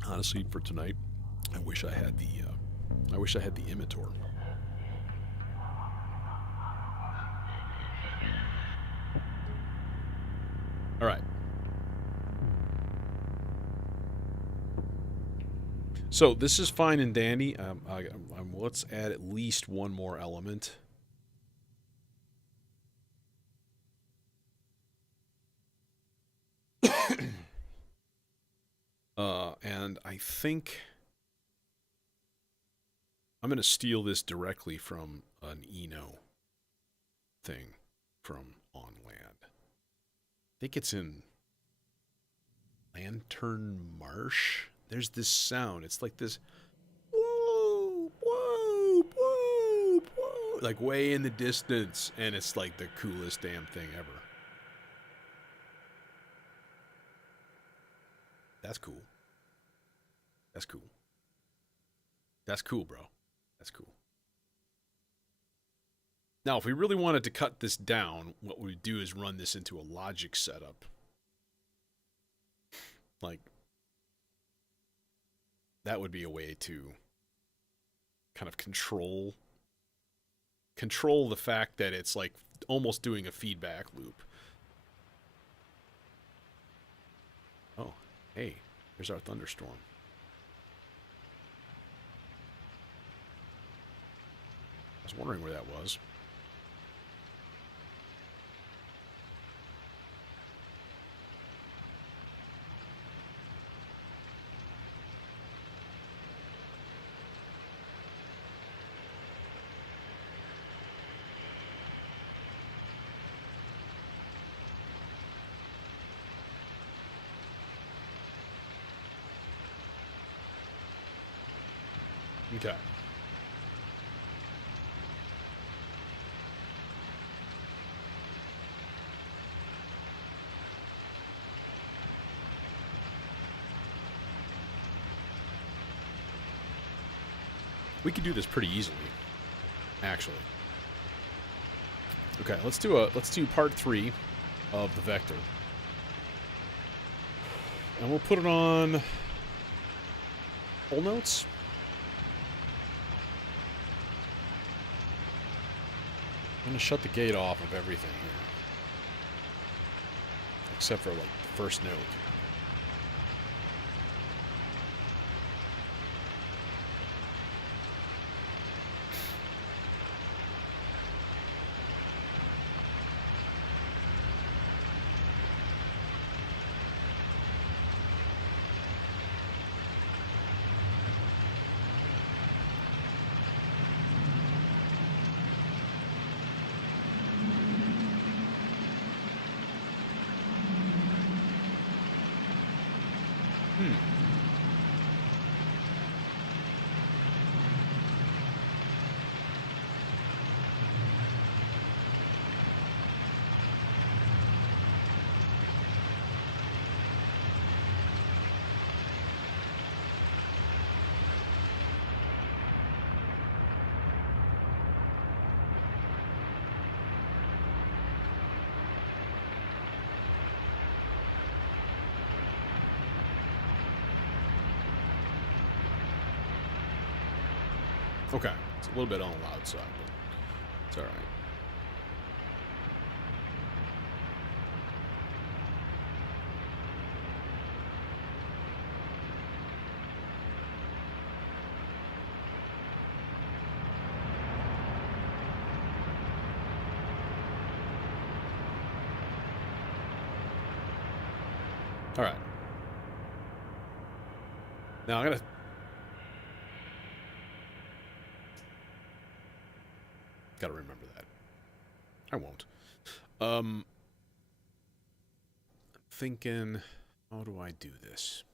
Honestly, for tonight, I wish I had the Imitor. All right. So this is fine and dandy. Let's add at least one more element. And I think I'm going to steal this directly from an Eno thing from On Land. I think it's in Lantern Marsh. There's this sound. It's like this whoa, whoa, whoa, whoa, like way in the distance, and it's like the coolest damn thing ever. That's cool. That's cool. That's cool, bro. That's cool. Now, if we really wanted to cut this down, what we would do is run this into a logic setup. Like, that would be a way to kind of control the fact that it's like almost doing a feedback loop. Oh, hey, here's our thunderstorm. I was wondering where that was. Okay. We could do this pretty easily, actually. Okay, let's do part 3 of the vector. And we'll put it on whole notes. I'm going to shut the gate off of everything here. Except for, like, the first note. Okay, it's a little bit on the loud side, but it's all right. All right. Now I gotta remember that. I won't. Thinking, how do I do this?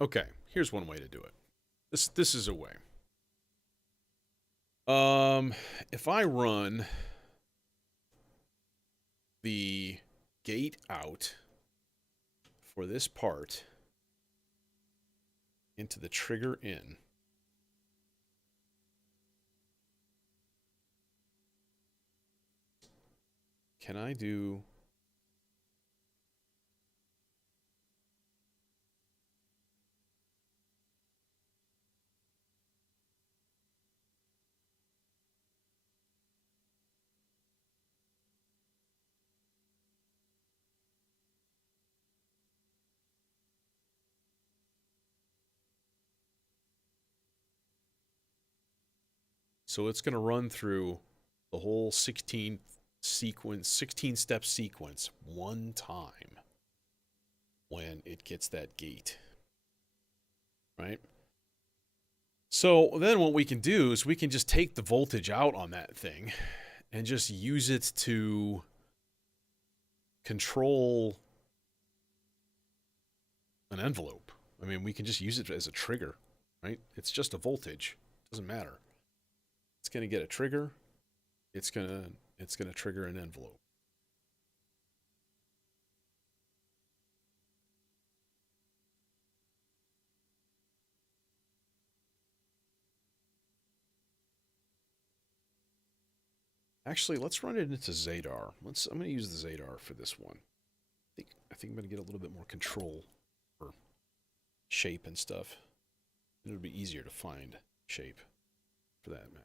Okay, here's one way to do it. This is a way. If I run the gate out for this part into the trigger in, can I do... So it's going to run through the whole 16 step sequence one time when it gets that gate, right? So then what we can do is we can just take the voltage out on that thing and just use it to control an envelope. I mean, we can just use it as a trigger, right? It's just a voltage. It doesn't matter. It's going to get a trigger. It's going to trigger an envelope. Actually, let's run it into Zadar. I'm going to use the Zadar for this one. I think I'm going to get a little bit more control for shape and stuff. It'll be easier to find shape for that, Matt.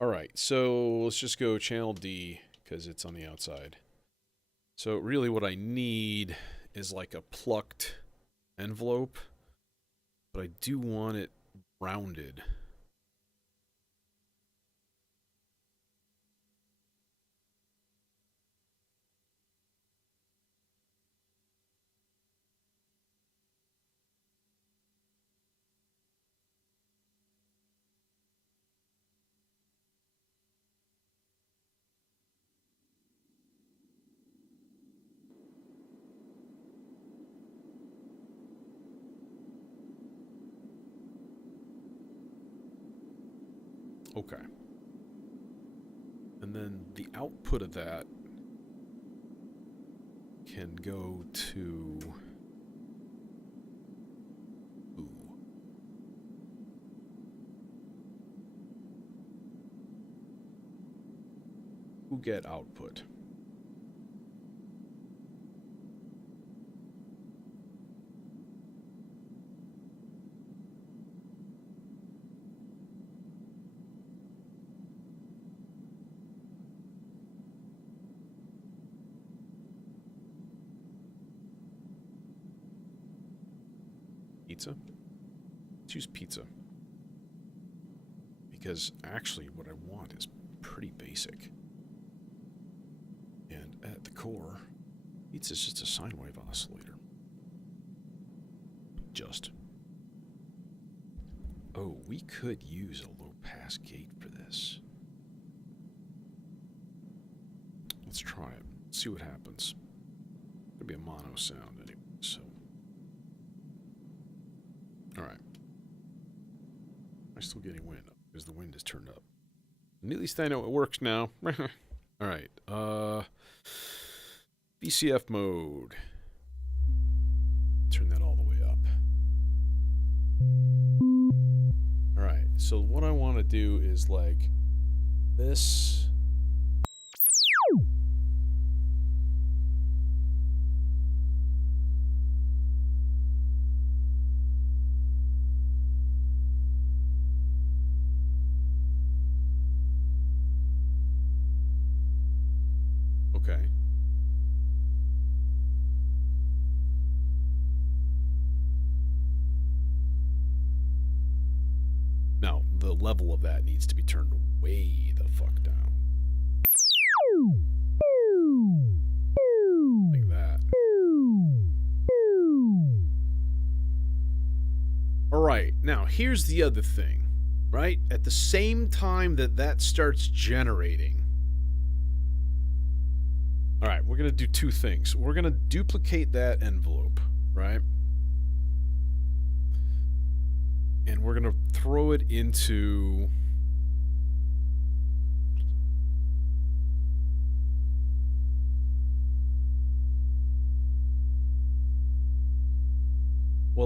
All right, so let's just go channel D because it's on the outside. So really what I need is like a plucked envelope, but I do want it rounded. Okay. And then the output of that can go to... Who get output? Pizza? Let's use pizza. Because actually what I want is pretty basic. And at the core, pizza is just a sine wave oscillator. Just. Oh, we could use a low pass gate for this. Let's try it. See what happens. It'll be a mono sound anyway, so. Alright. I'm still getting wind because the wind is turned up. And at least I know it works now. Alright. VCF mode. Turn that all the way up. Alright, so what I want to do is like this. Okay. Now, the level of that needs to be turned way the fuck down. Like that. Alright, now here's the other thing, right? At the same time that that starts generating, alright, we're going to do two things. We're going to duplicate that envelope, right? And we're going to throw it into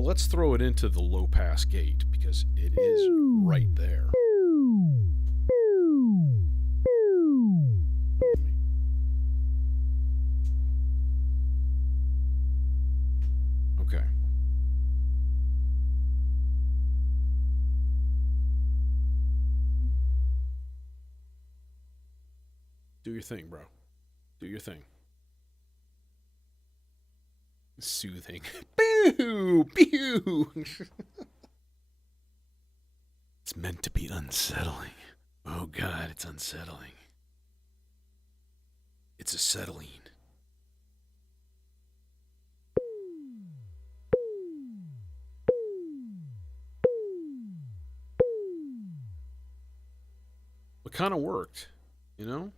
let's throw it into the low pass gate because it is right there. Okay. Do your thing, bro. Do your thing. Soothing. Boo! Pew! It's meant to be unsettling. Oh God, it's unsettling. It's acetylene. It kind of worked, you know?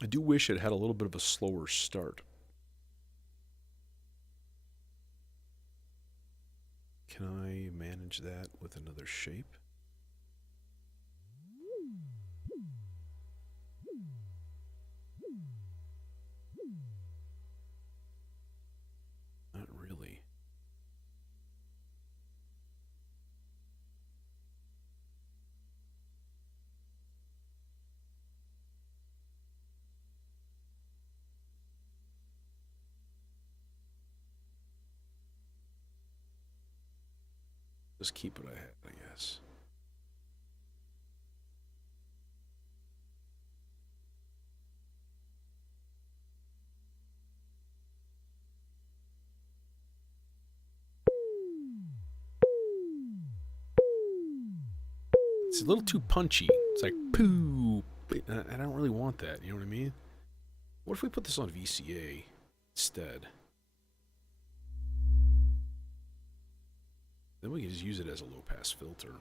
I do wish it had a little bit of a slower start. Can I manage that with another shape? Not really. Just keep what I had, I guess. It's a little too punchy. It's like, poo. I don't really want that, you know what I mean? What if we put this on VCA instead? Then we can just use it as a low-pass filter.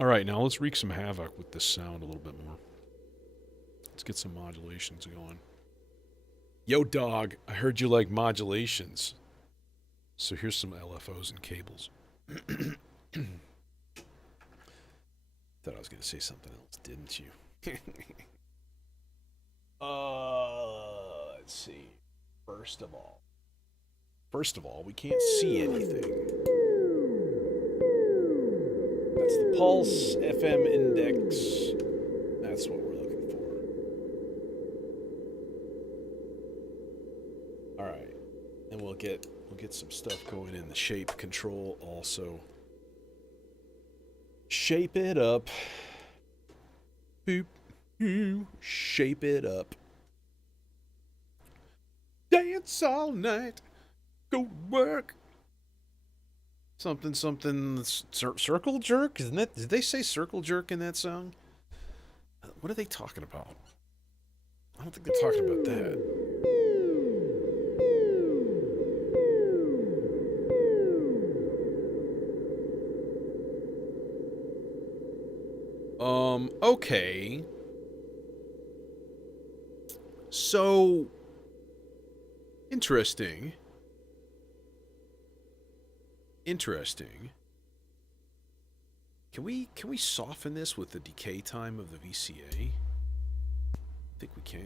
Alright, now let's wreak some havoc with this sound a little bit more. Let's get some modulations going. Yo, dog, I heard you like modulations. So here's some LFOs and cables. Thought I was going to say something else, didn't you? Let's see. First of all, we can't see anything. That's the pulse FM index. That's what we're looking for. All right, and we'll get some stuff going in the shape control also. Shape it up. Boop. Shape it up. Dance all night. Go work. Something, circle jerk? Isn't that? Did they say circle jerk in that song? What are they talking about? I don't think they're talking about that. Okay. So, interesting. Interesting. Can we soften this with the decay time of the VCA? I think we can.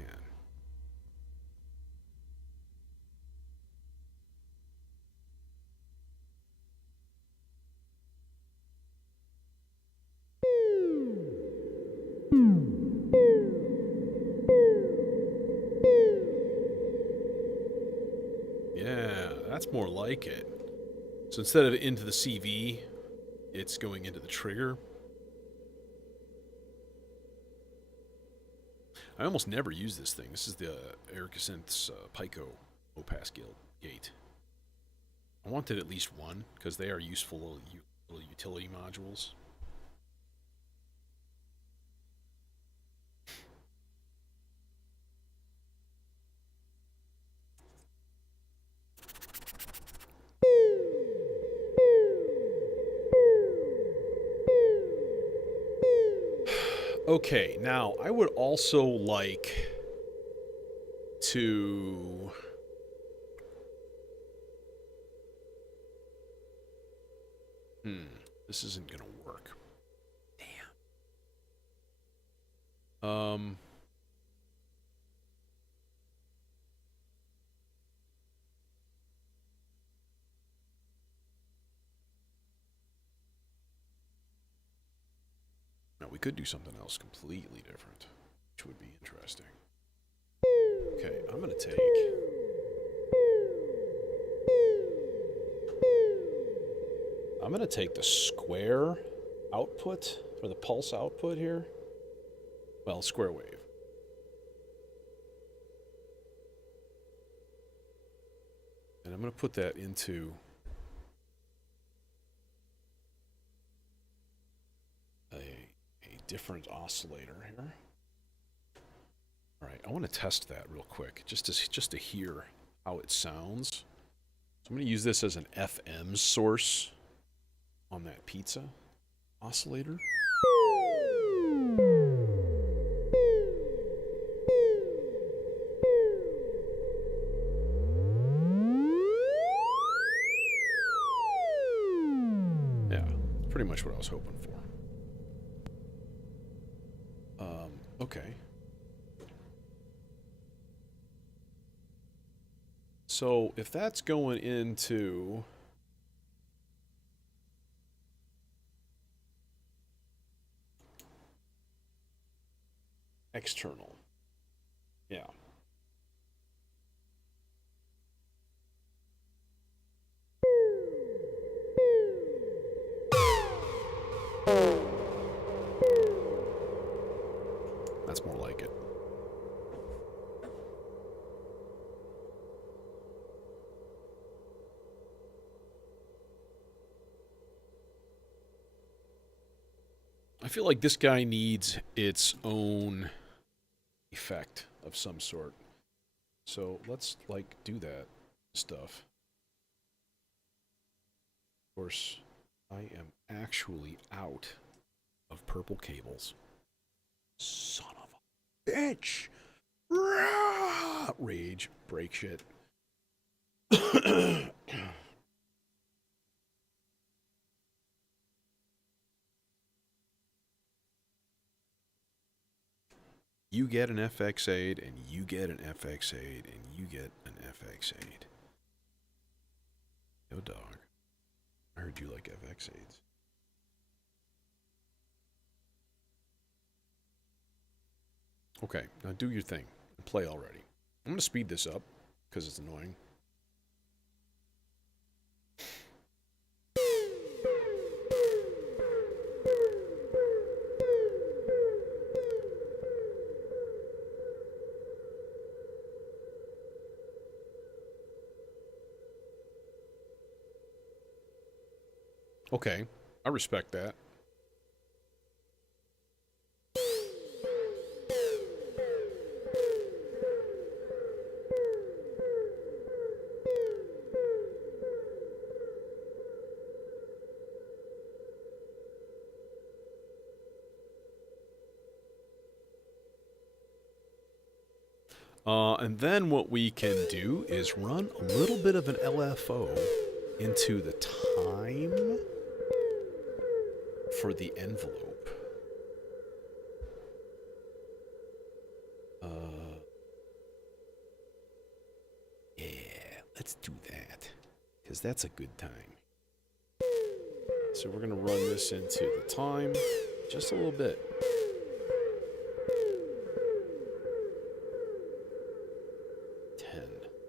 Yeah, that's more like it. So instead of into the CV, it's going into the trigger. I almost never use this thing. This is the Synth's Pico low-pass gate. I wanted at least one, because they are useful little utility modules. Okay, now I would also like to... this isn't gonna work. Damn. Now we could do something else completely different, which would be interesting. Okay, I'm gonna take... the square output, or the pulse output here. Well, square wave. And I'm gonna put that into a different oscillator here. All right, I want to test that real quick, just to hear how it sounds. So I'm going to use this as an FM source on that pizza oscillator. Yeah, pretty much what I was hoping for. Okay. So if that's going into external, yeah. That's more like it. I feel like this guy needs its own effect of some sort. So let's, like, do that stuff. Of course, I am actually out of purple cables. Son of a bitch! Rage, break shit. You get an FX aid, and you get an FX aid, and you get an FX aid. Yo, dog. I heard you like FX aids. Okay, now do your thing. Play already. I'm going to speed this up, because it's annoying. Okay, I respect that. And then what we can do is run a little bit of an LFO into the time for the envelope. Yeah, let's do that, because that's a good time. So we're going to run this into the time just a little bit.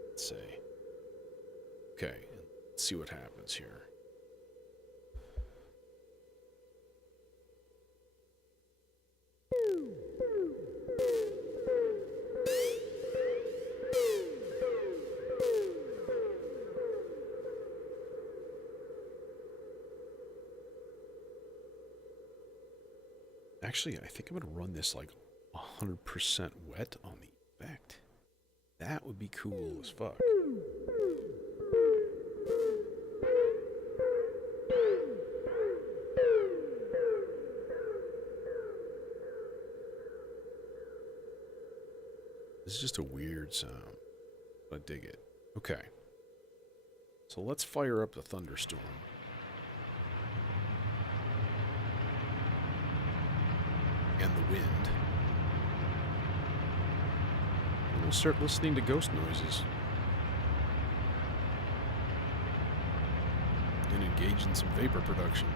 Let's say. Okay, let's see what happens here. Actually, I think I'm going to run this like 100% wet on the effect. That would be cool as fuck. This is just a weird sound. I dig it. Okay. So let's fire up the thunderstorm. And the wind. And we'll start listening to ghost noises. And engage in some vapor production.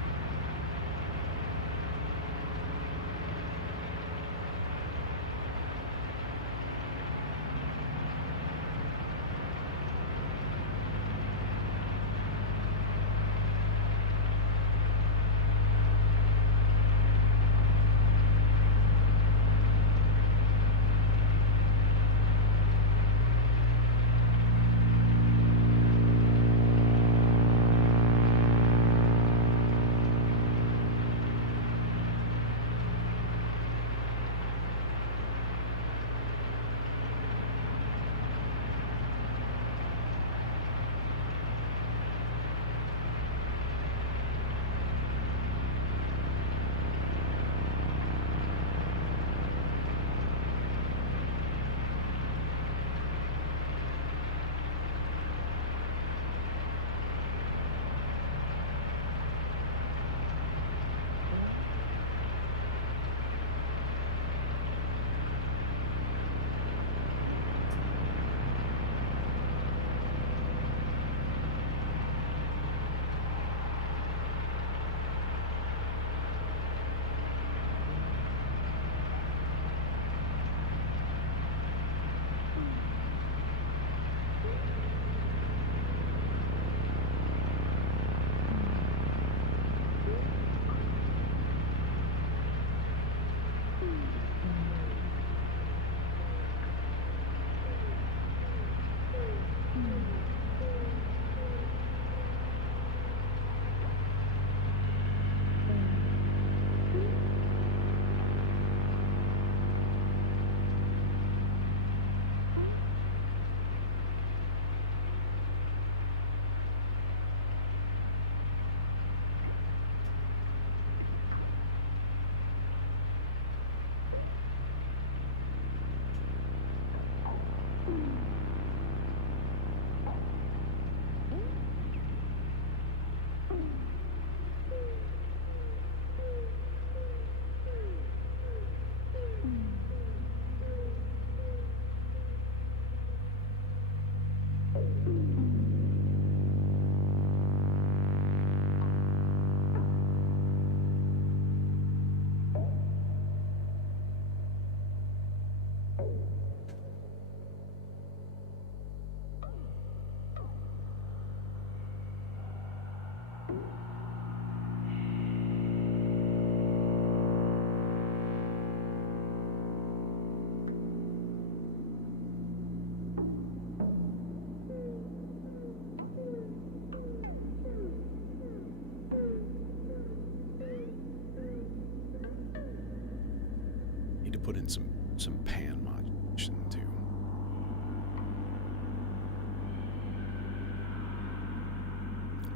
Put in some pan modulation too.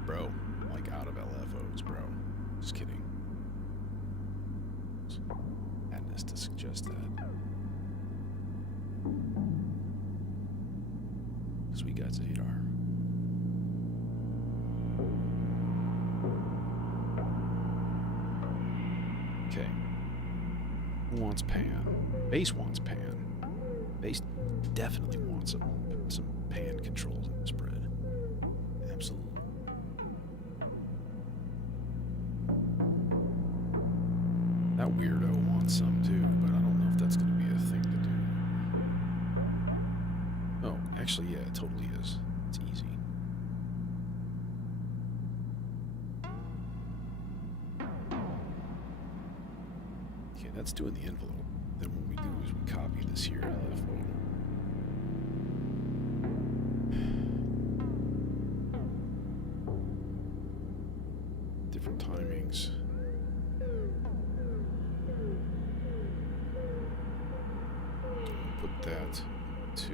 Bro, like out of LFOs, bro. Just kidding. Madness to suggest that. Because we got Zadar. Okay. Who wants pan? Bass wants pan. Bass definitely wants some pan controls in the spread. Absolutely. That weirdo wants some too, but I don't know if that's going to be a thing to do. Oh, actually, yeah, it totally is. It's easy. Okay, that's doing the envelope. Then what we do is we copy this here LFO. Different timings. put that to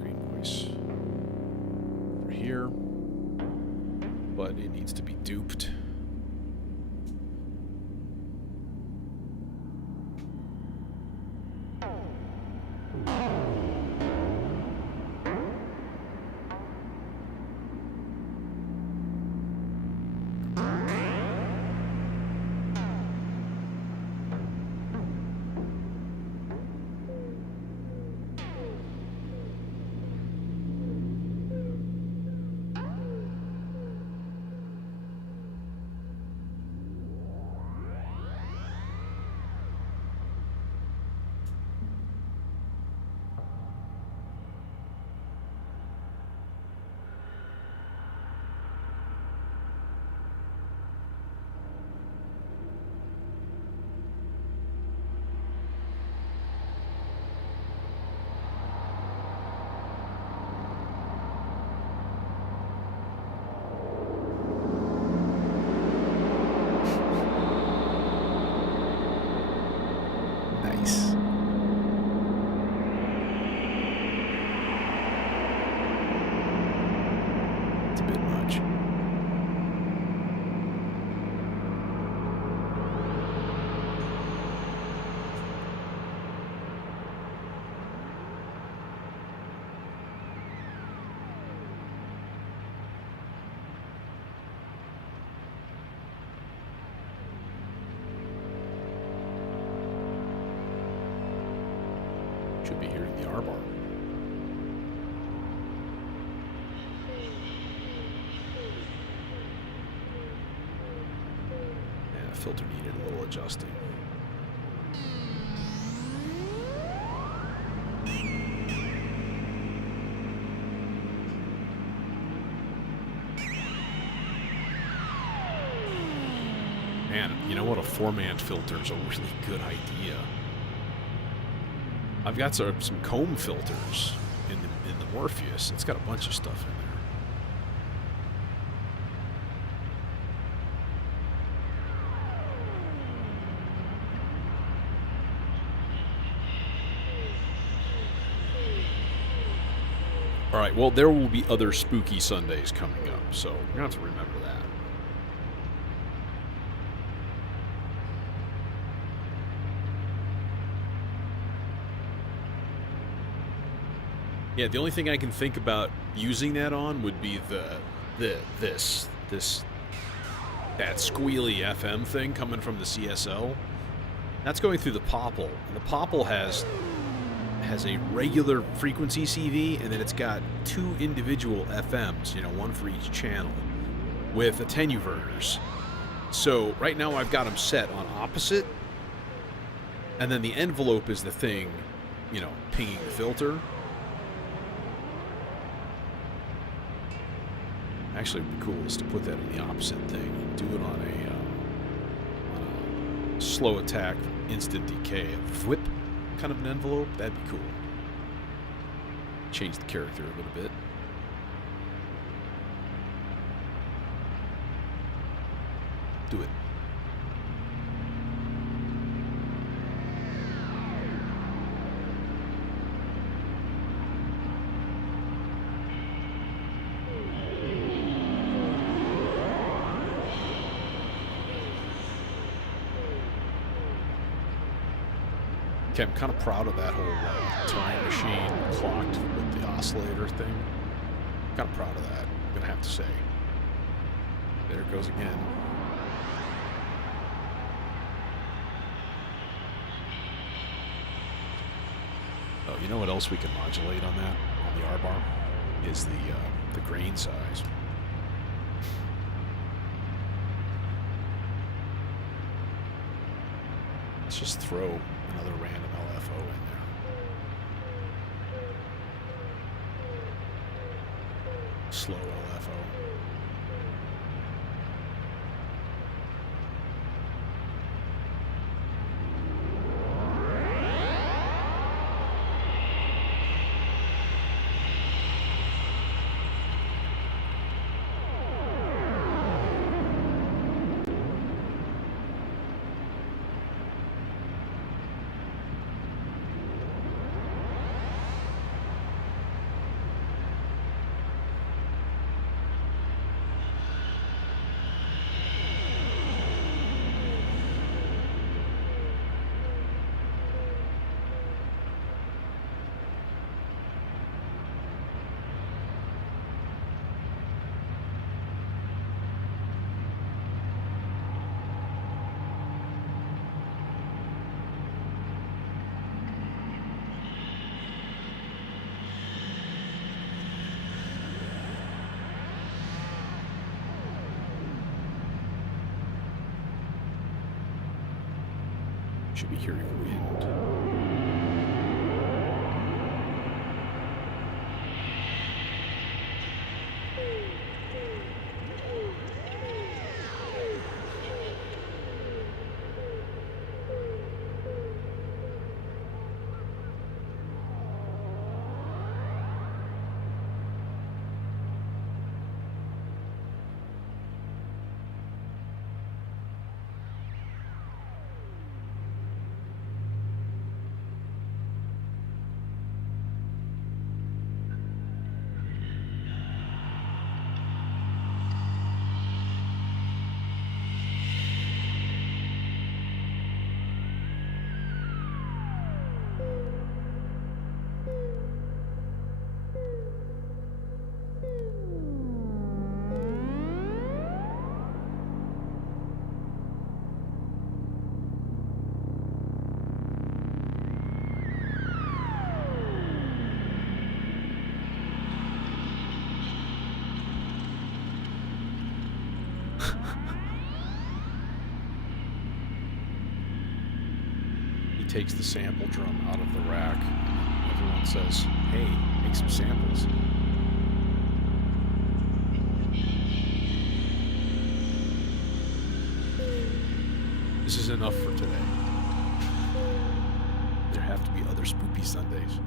green voice for here, but it needs to be duped. Nice. It's a bit much. Should be hearing the R bar. Yeah, filter needed a little adjusting. Man, you know what? A 4-man filter is a really good idea. I've got some comb filters in the Morpheus. It's got a bunch of stuff in there. All right, well, there will be other spooky Sundays coming up, so you're going to have to remember that. Yeah, the only thing I can think about using that on would be that squealy FM thing coming from the CSL. That's going through the Popple, and the Popple has a regular frequency CV, and then it's got 2 individual FMs, you know, one for each channel, with attenuverters. So right now I've got them set on opposite, and then the envelope is the thing, you know, pinging the filter. Actually, it would be cool is to put that in the opposite thing and do it on a slow attack, instant decay, a whip kind of an envelope. That'd be cool. Change the character a little bit. Do it. Okay, I'm kind of proud of that whole time machine clocked with the oscillator thing. Kind of proud of that, I'm gonna have to say. There it goes again. Oh, you know what else we can modulate on that, on the R bar? Is the grain size. Let's just throw another random LFO in there. Slow LFO. Should be hearing wind. He takes the sample drum out of the rack. Everyone says, hey, make some samples. This is enough for today. There have to be other spoopy Sundays.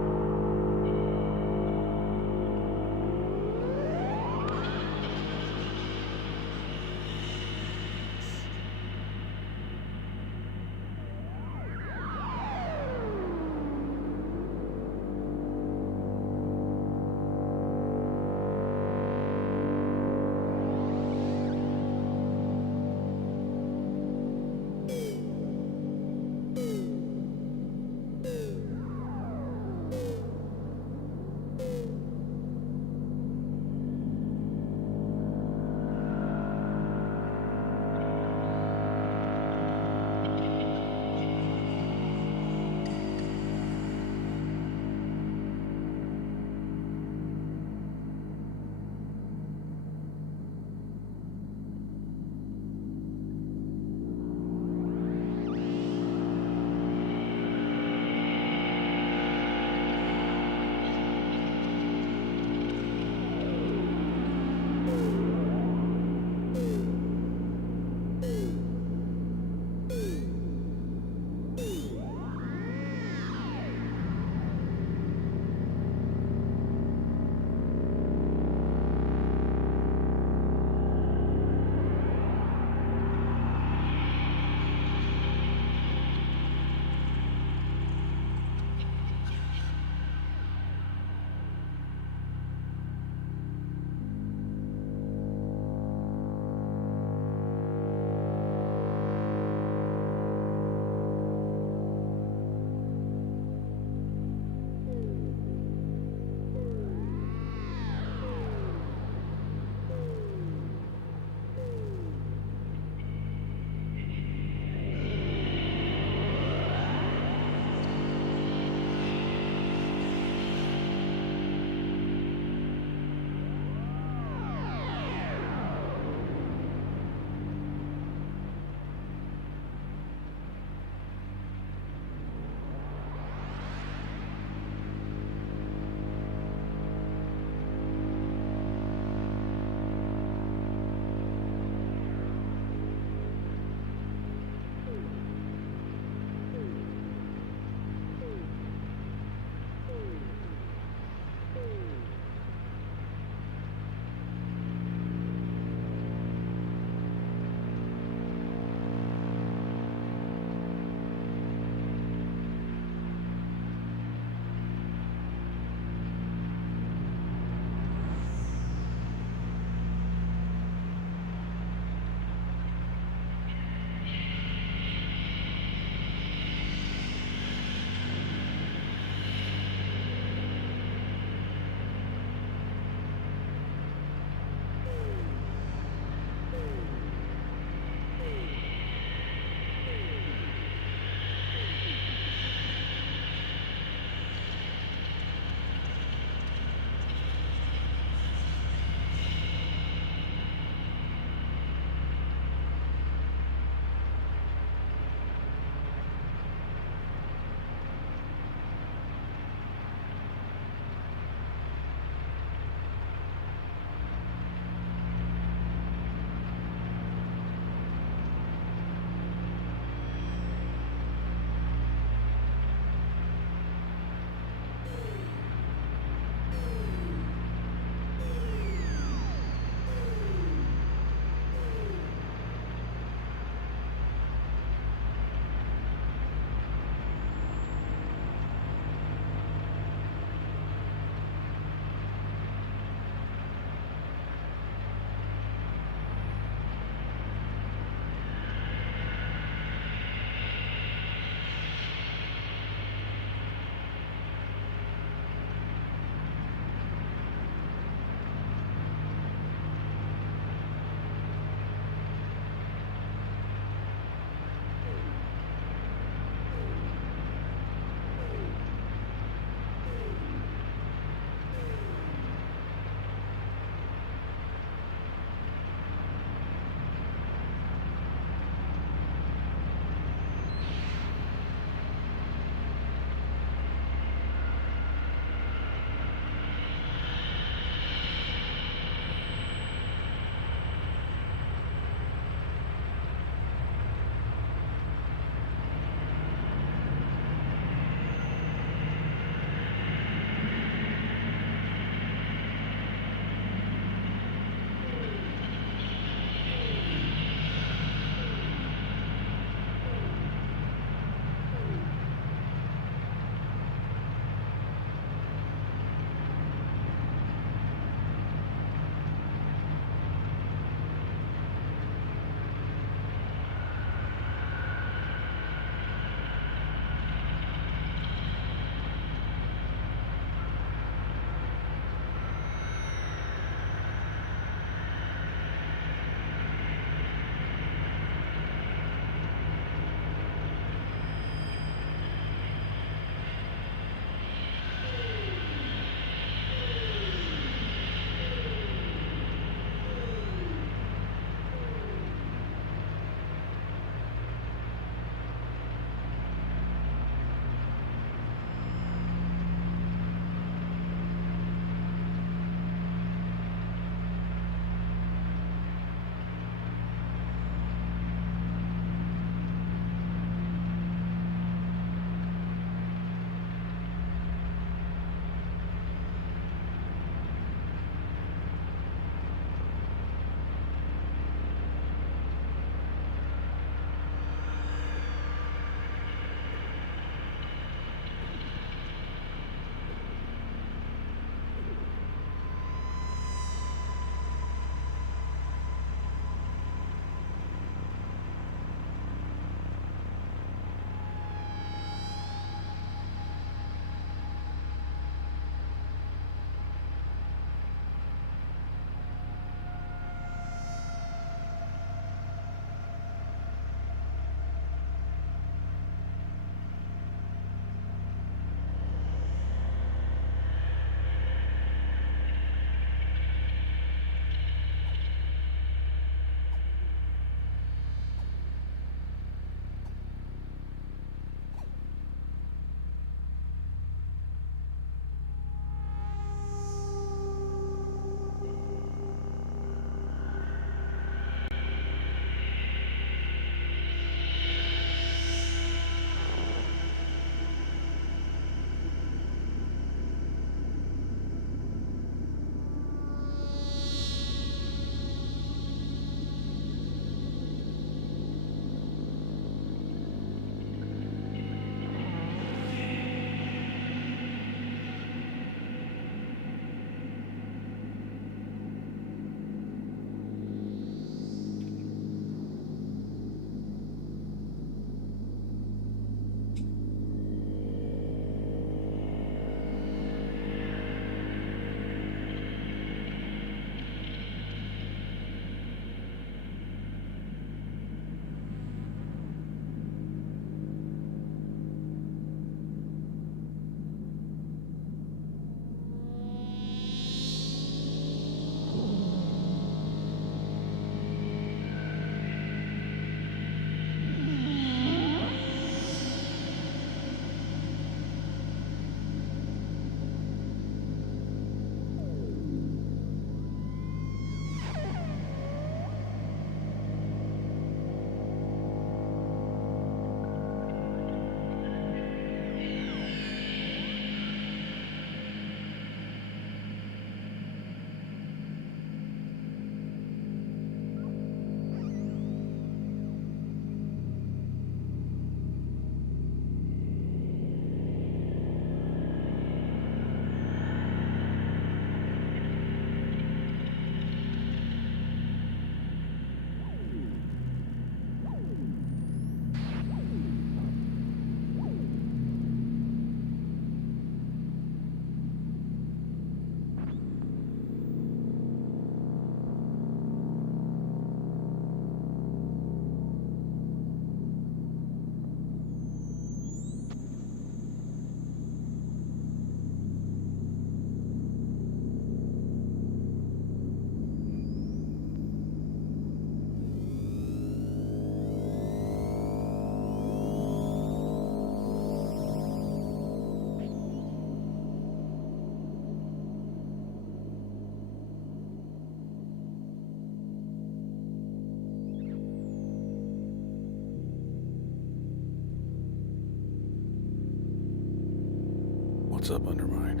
What's up, Undermine?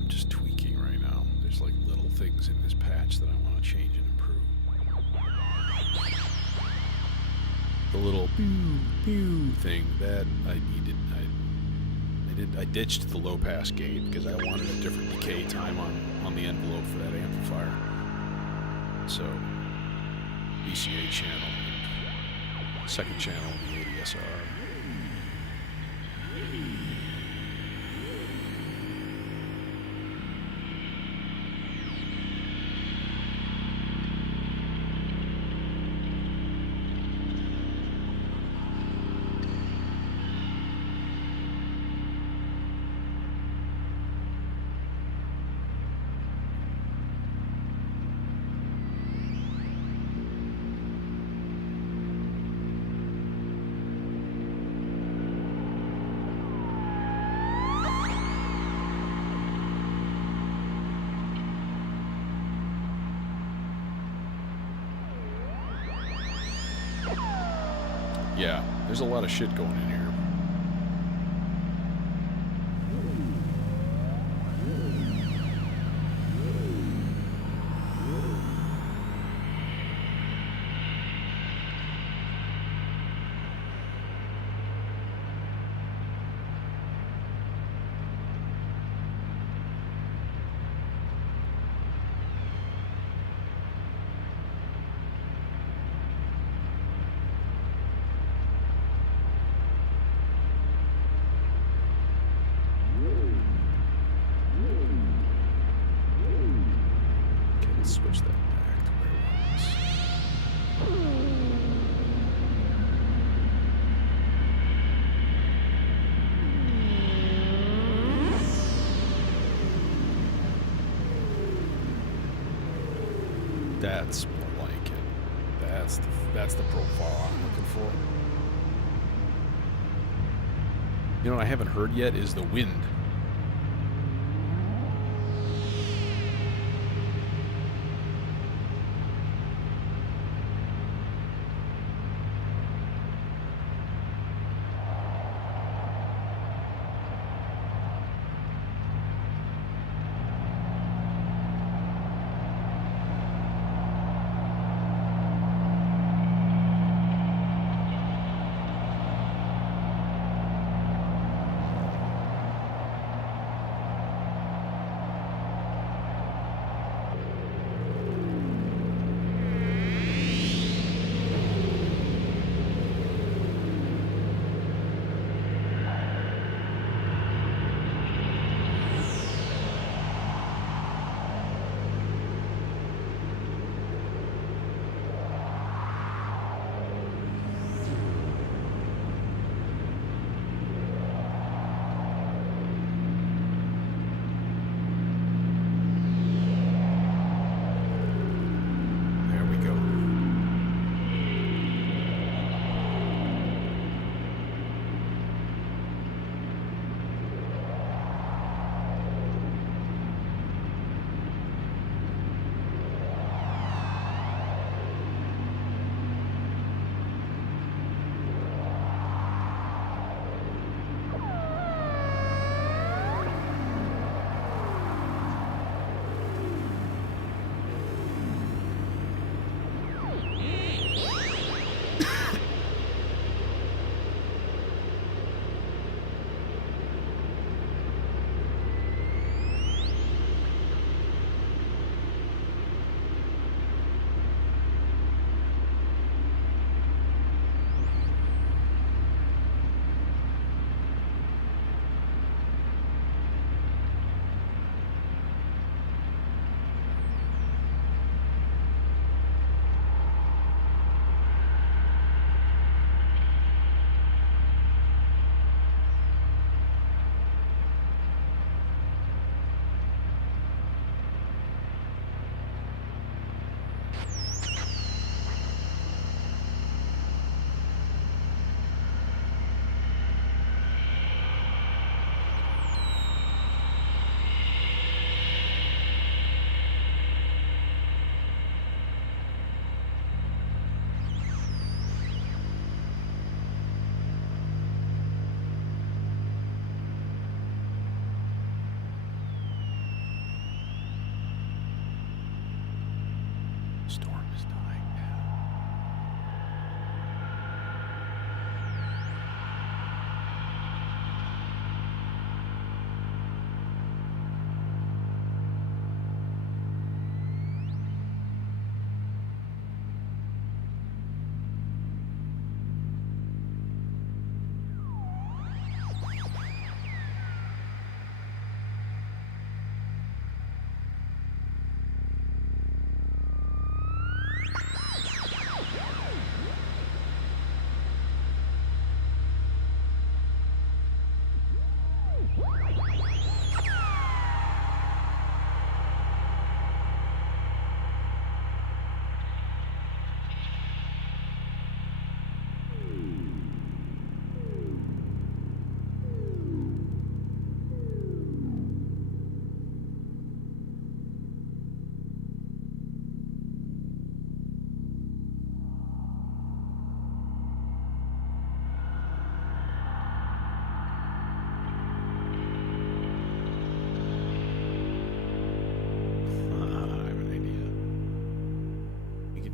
I'm just tweaking right now. There's like little things in this patch that I want to change and improve. The little pew pew thing that I needed. I ditched the low pass gate because I wanted a different decay time on the envelope for that amplifier. So VCA channel, second channel of the ADSR. Yeah, there's a lot of shit going in here. Switch that back to where it was. That's more like it. That's the profile I'm looking for. You know what I haven't heard yet is the wind. is dying down.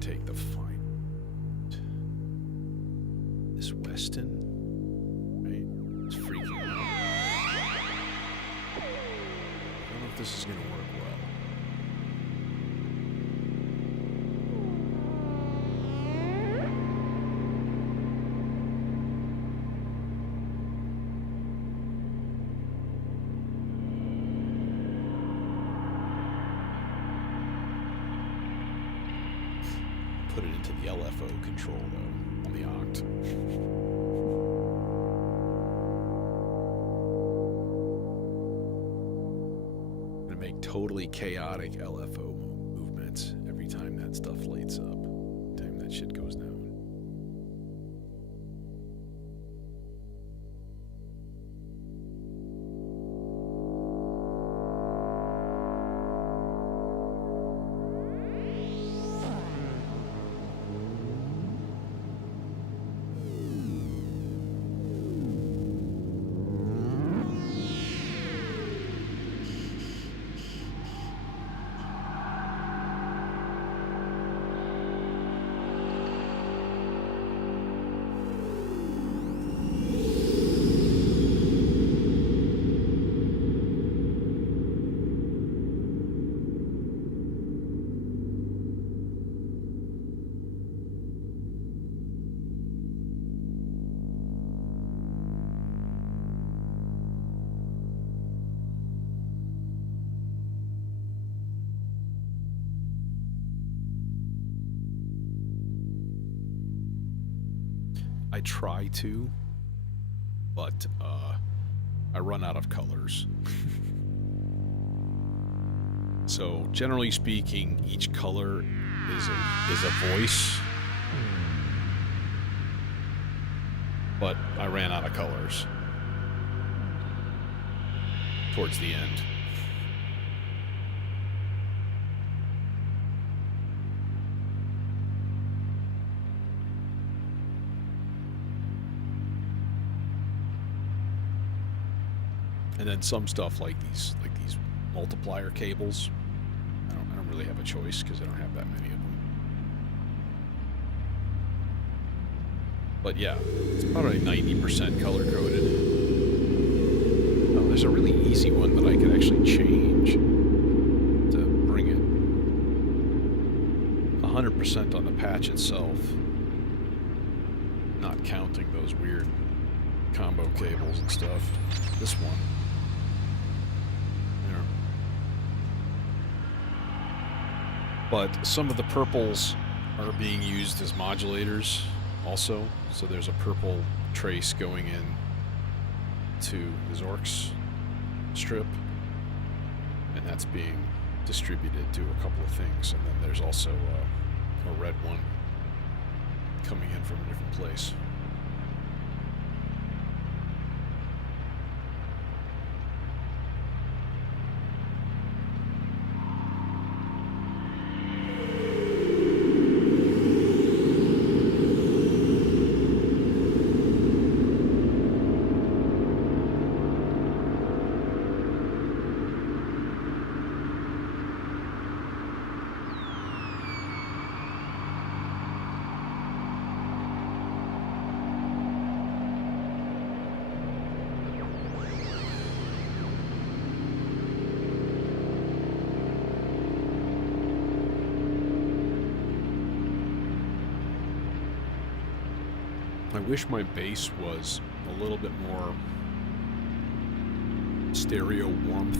Take the fine. This Weston, right? It's freaking out. I don't know if this is going to work well. Put it into the LFO control though, on the Oct. I'm gonna make totally chaotic LFO movements every time that stuff lights up, every time that shit goes down. I try to, but I run out of colors. So generally speaking, each color is a voice, but I ran out of colors towards the end. And then some stuff like these multiplier cables, I don't really have a choice because I don't have that many of them. But yeah, it's probably 90% color coded. Oh, there's a really easy one that I could actually change to bring it 100% on the patch itself, not counting those weird combo cables and stuff. This one. But some of the purples are being used as modulators also. So there's a purple trace going in to the Zork's strip, and that's being distributed to a couple of things. And then there's also a red one coming in from a different place. I wish my bass was a little bit more stereo warmth.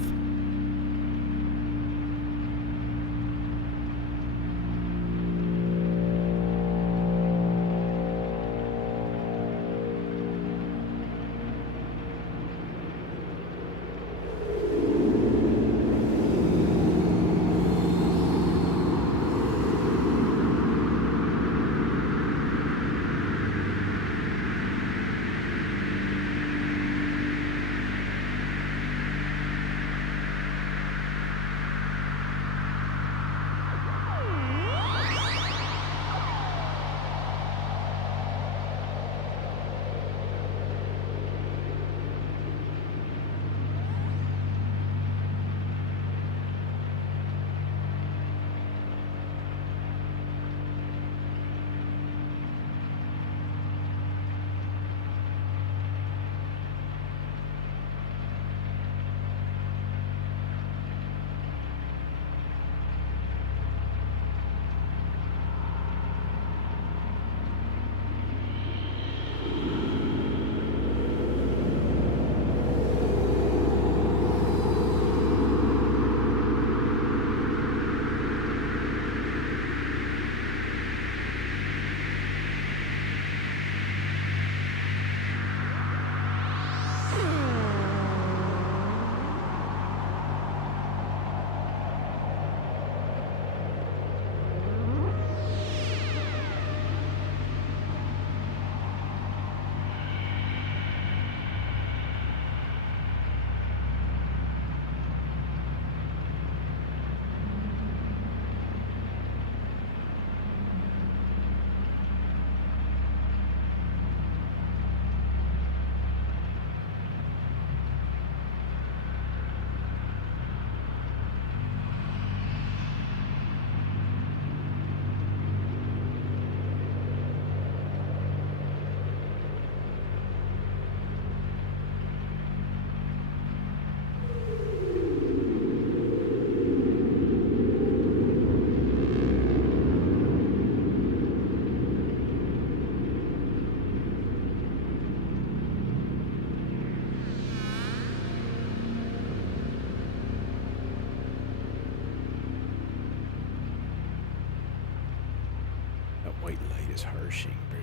White light is harshing, bro.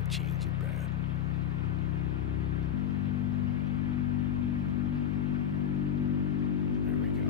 Gotta change it, bro. There we go.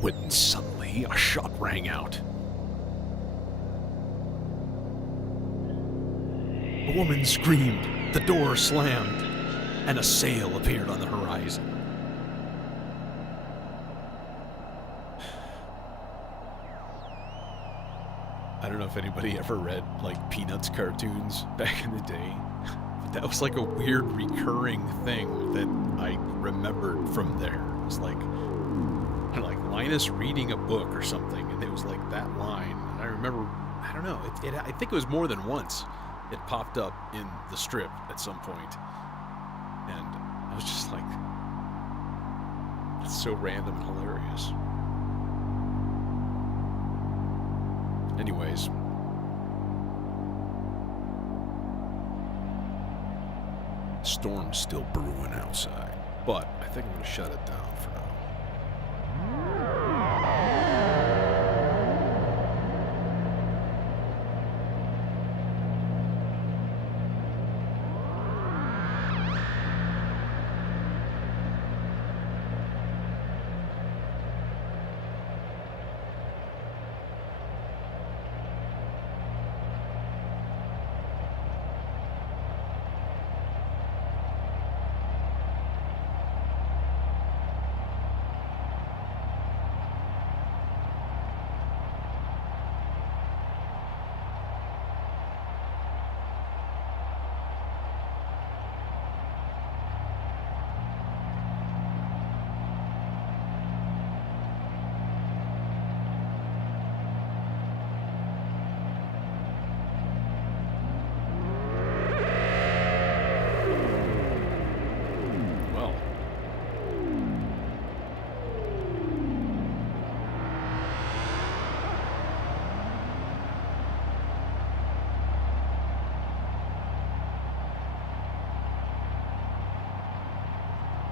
when suddenly a shot rang out. A woman screamed, the door slammed, and a sail appeared on the horizon. I don't know if anybody ever read, like, Peanuts cartoons back in the day, but that was like a weird recurring thing that I remembered from there. It was like Linus reading a book or something, and it was like that line. And I remember, I don't know, I think it was more than once. It popped up in the strip at some point, and I was just like, it's so random and hilarious. Anyways, storm's still brewing outside, but I think I'm going to shut it down for now.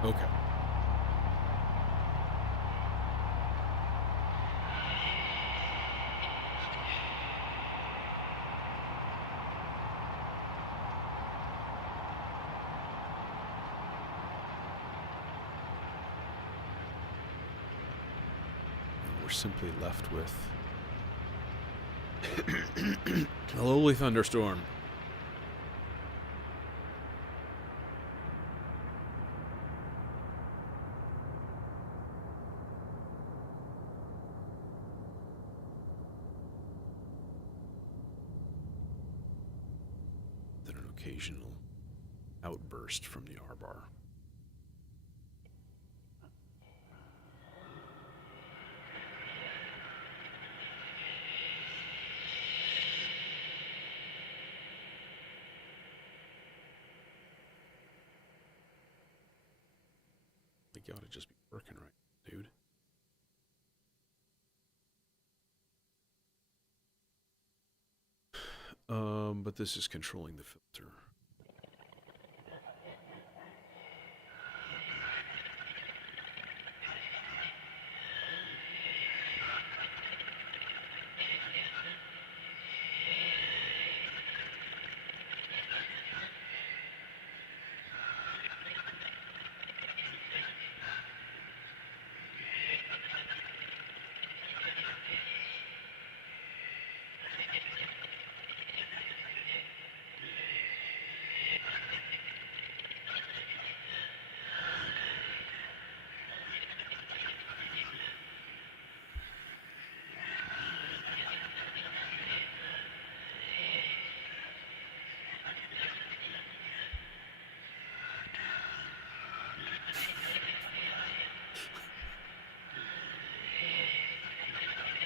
Okay. We're simply left with a lowly thunderstorm. Occasional outburst from the R-bar. Like, you ought to just be working right, dude. But this is controlling the filter.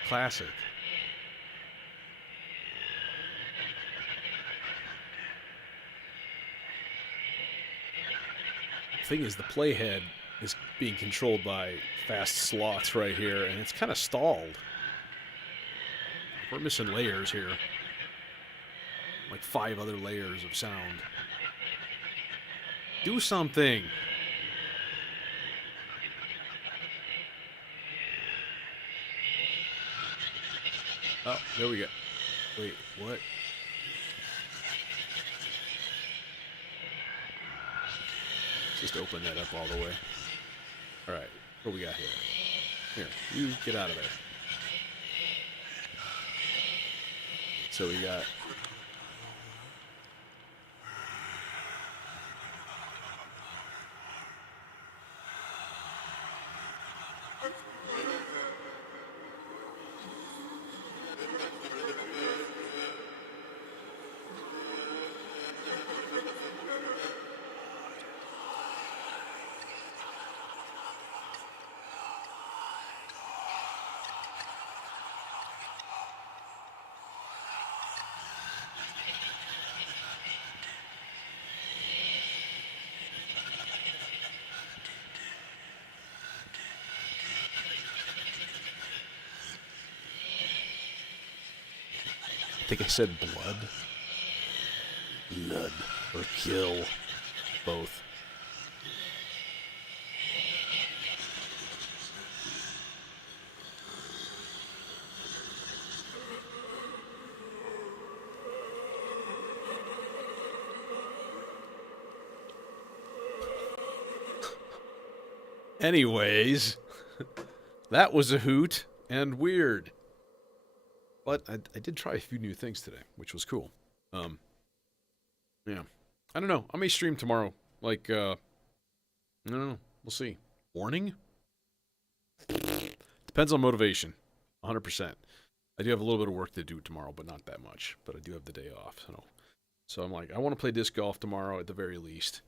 Classic. The thing is, the playhead is being controlled by fast slots right here, and it's kind of stalled. We're missing layers here. Like 5 other layers of sound. Do something! Oh, there we go. Wait, what? Just open that up all the way. Alright, what we got here? Here, you get out of there. So we got... I think I said blood. Blood or kill. Both. Anyways, that was a hoot and weird. But I did try a few new things today, which was cool. Yeah. I don't know. I may stream tomorrow. Like, I don't know. We'll see. Morning? Depends on motivation. 100%. I do have a little bit of work to do tomorrow, but not that much. But I do have the day off. So I'm like, I want to play disc golf tomorrow at the very least.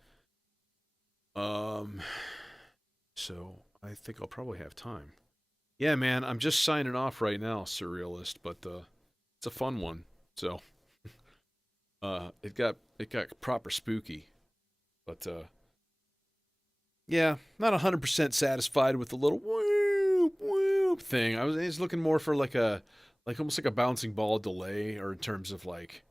So I think I'll probably have time. Yeah, man, I'm just signing off right now, Surrealist, but it's a fun one. So it got proper spooky. But yeah, not 100% satisfied with the little whoop whoop thing. I was looking more for like almost like a bouncing ball delay, or in terms of like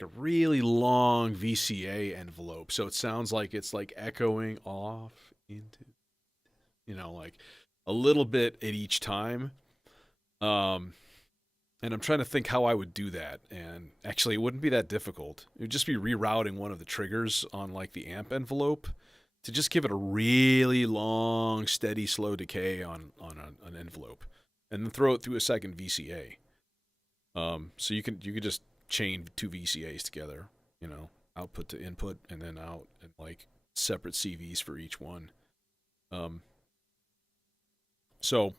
a really long VCA envelope. So it sounds like it's like echoing off into, like a little bit at each time. And I'm trying to think how I would do that. And actually, it wouldn't be that difficult. It would just be rerouting one of the triggers on like the amp envelope to just give it a really long, steady, slow decay on an envelope, and then throw it through a second VCA. So you could just chain two VCAs together, output to input, and then out, and like separate CVs for each one. So,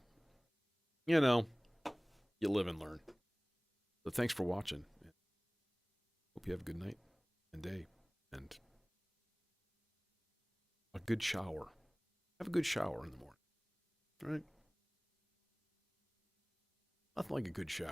you live and learn. So thanks for watching. Hope you have a good night and day and a good shower. Have a good shower in the morning. All right? Nothing like a good shower.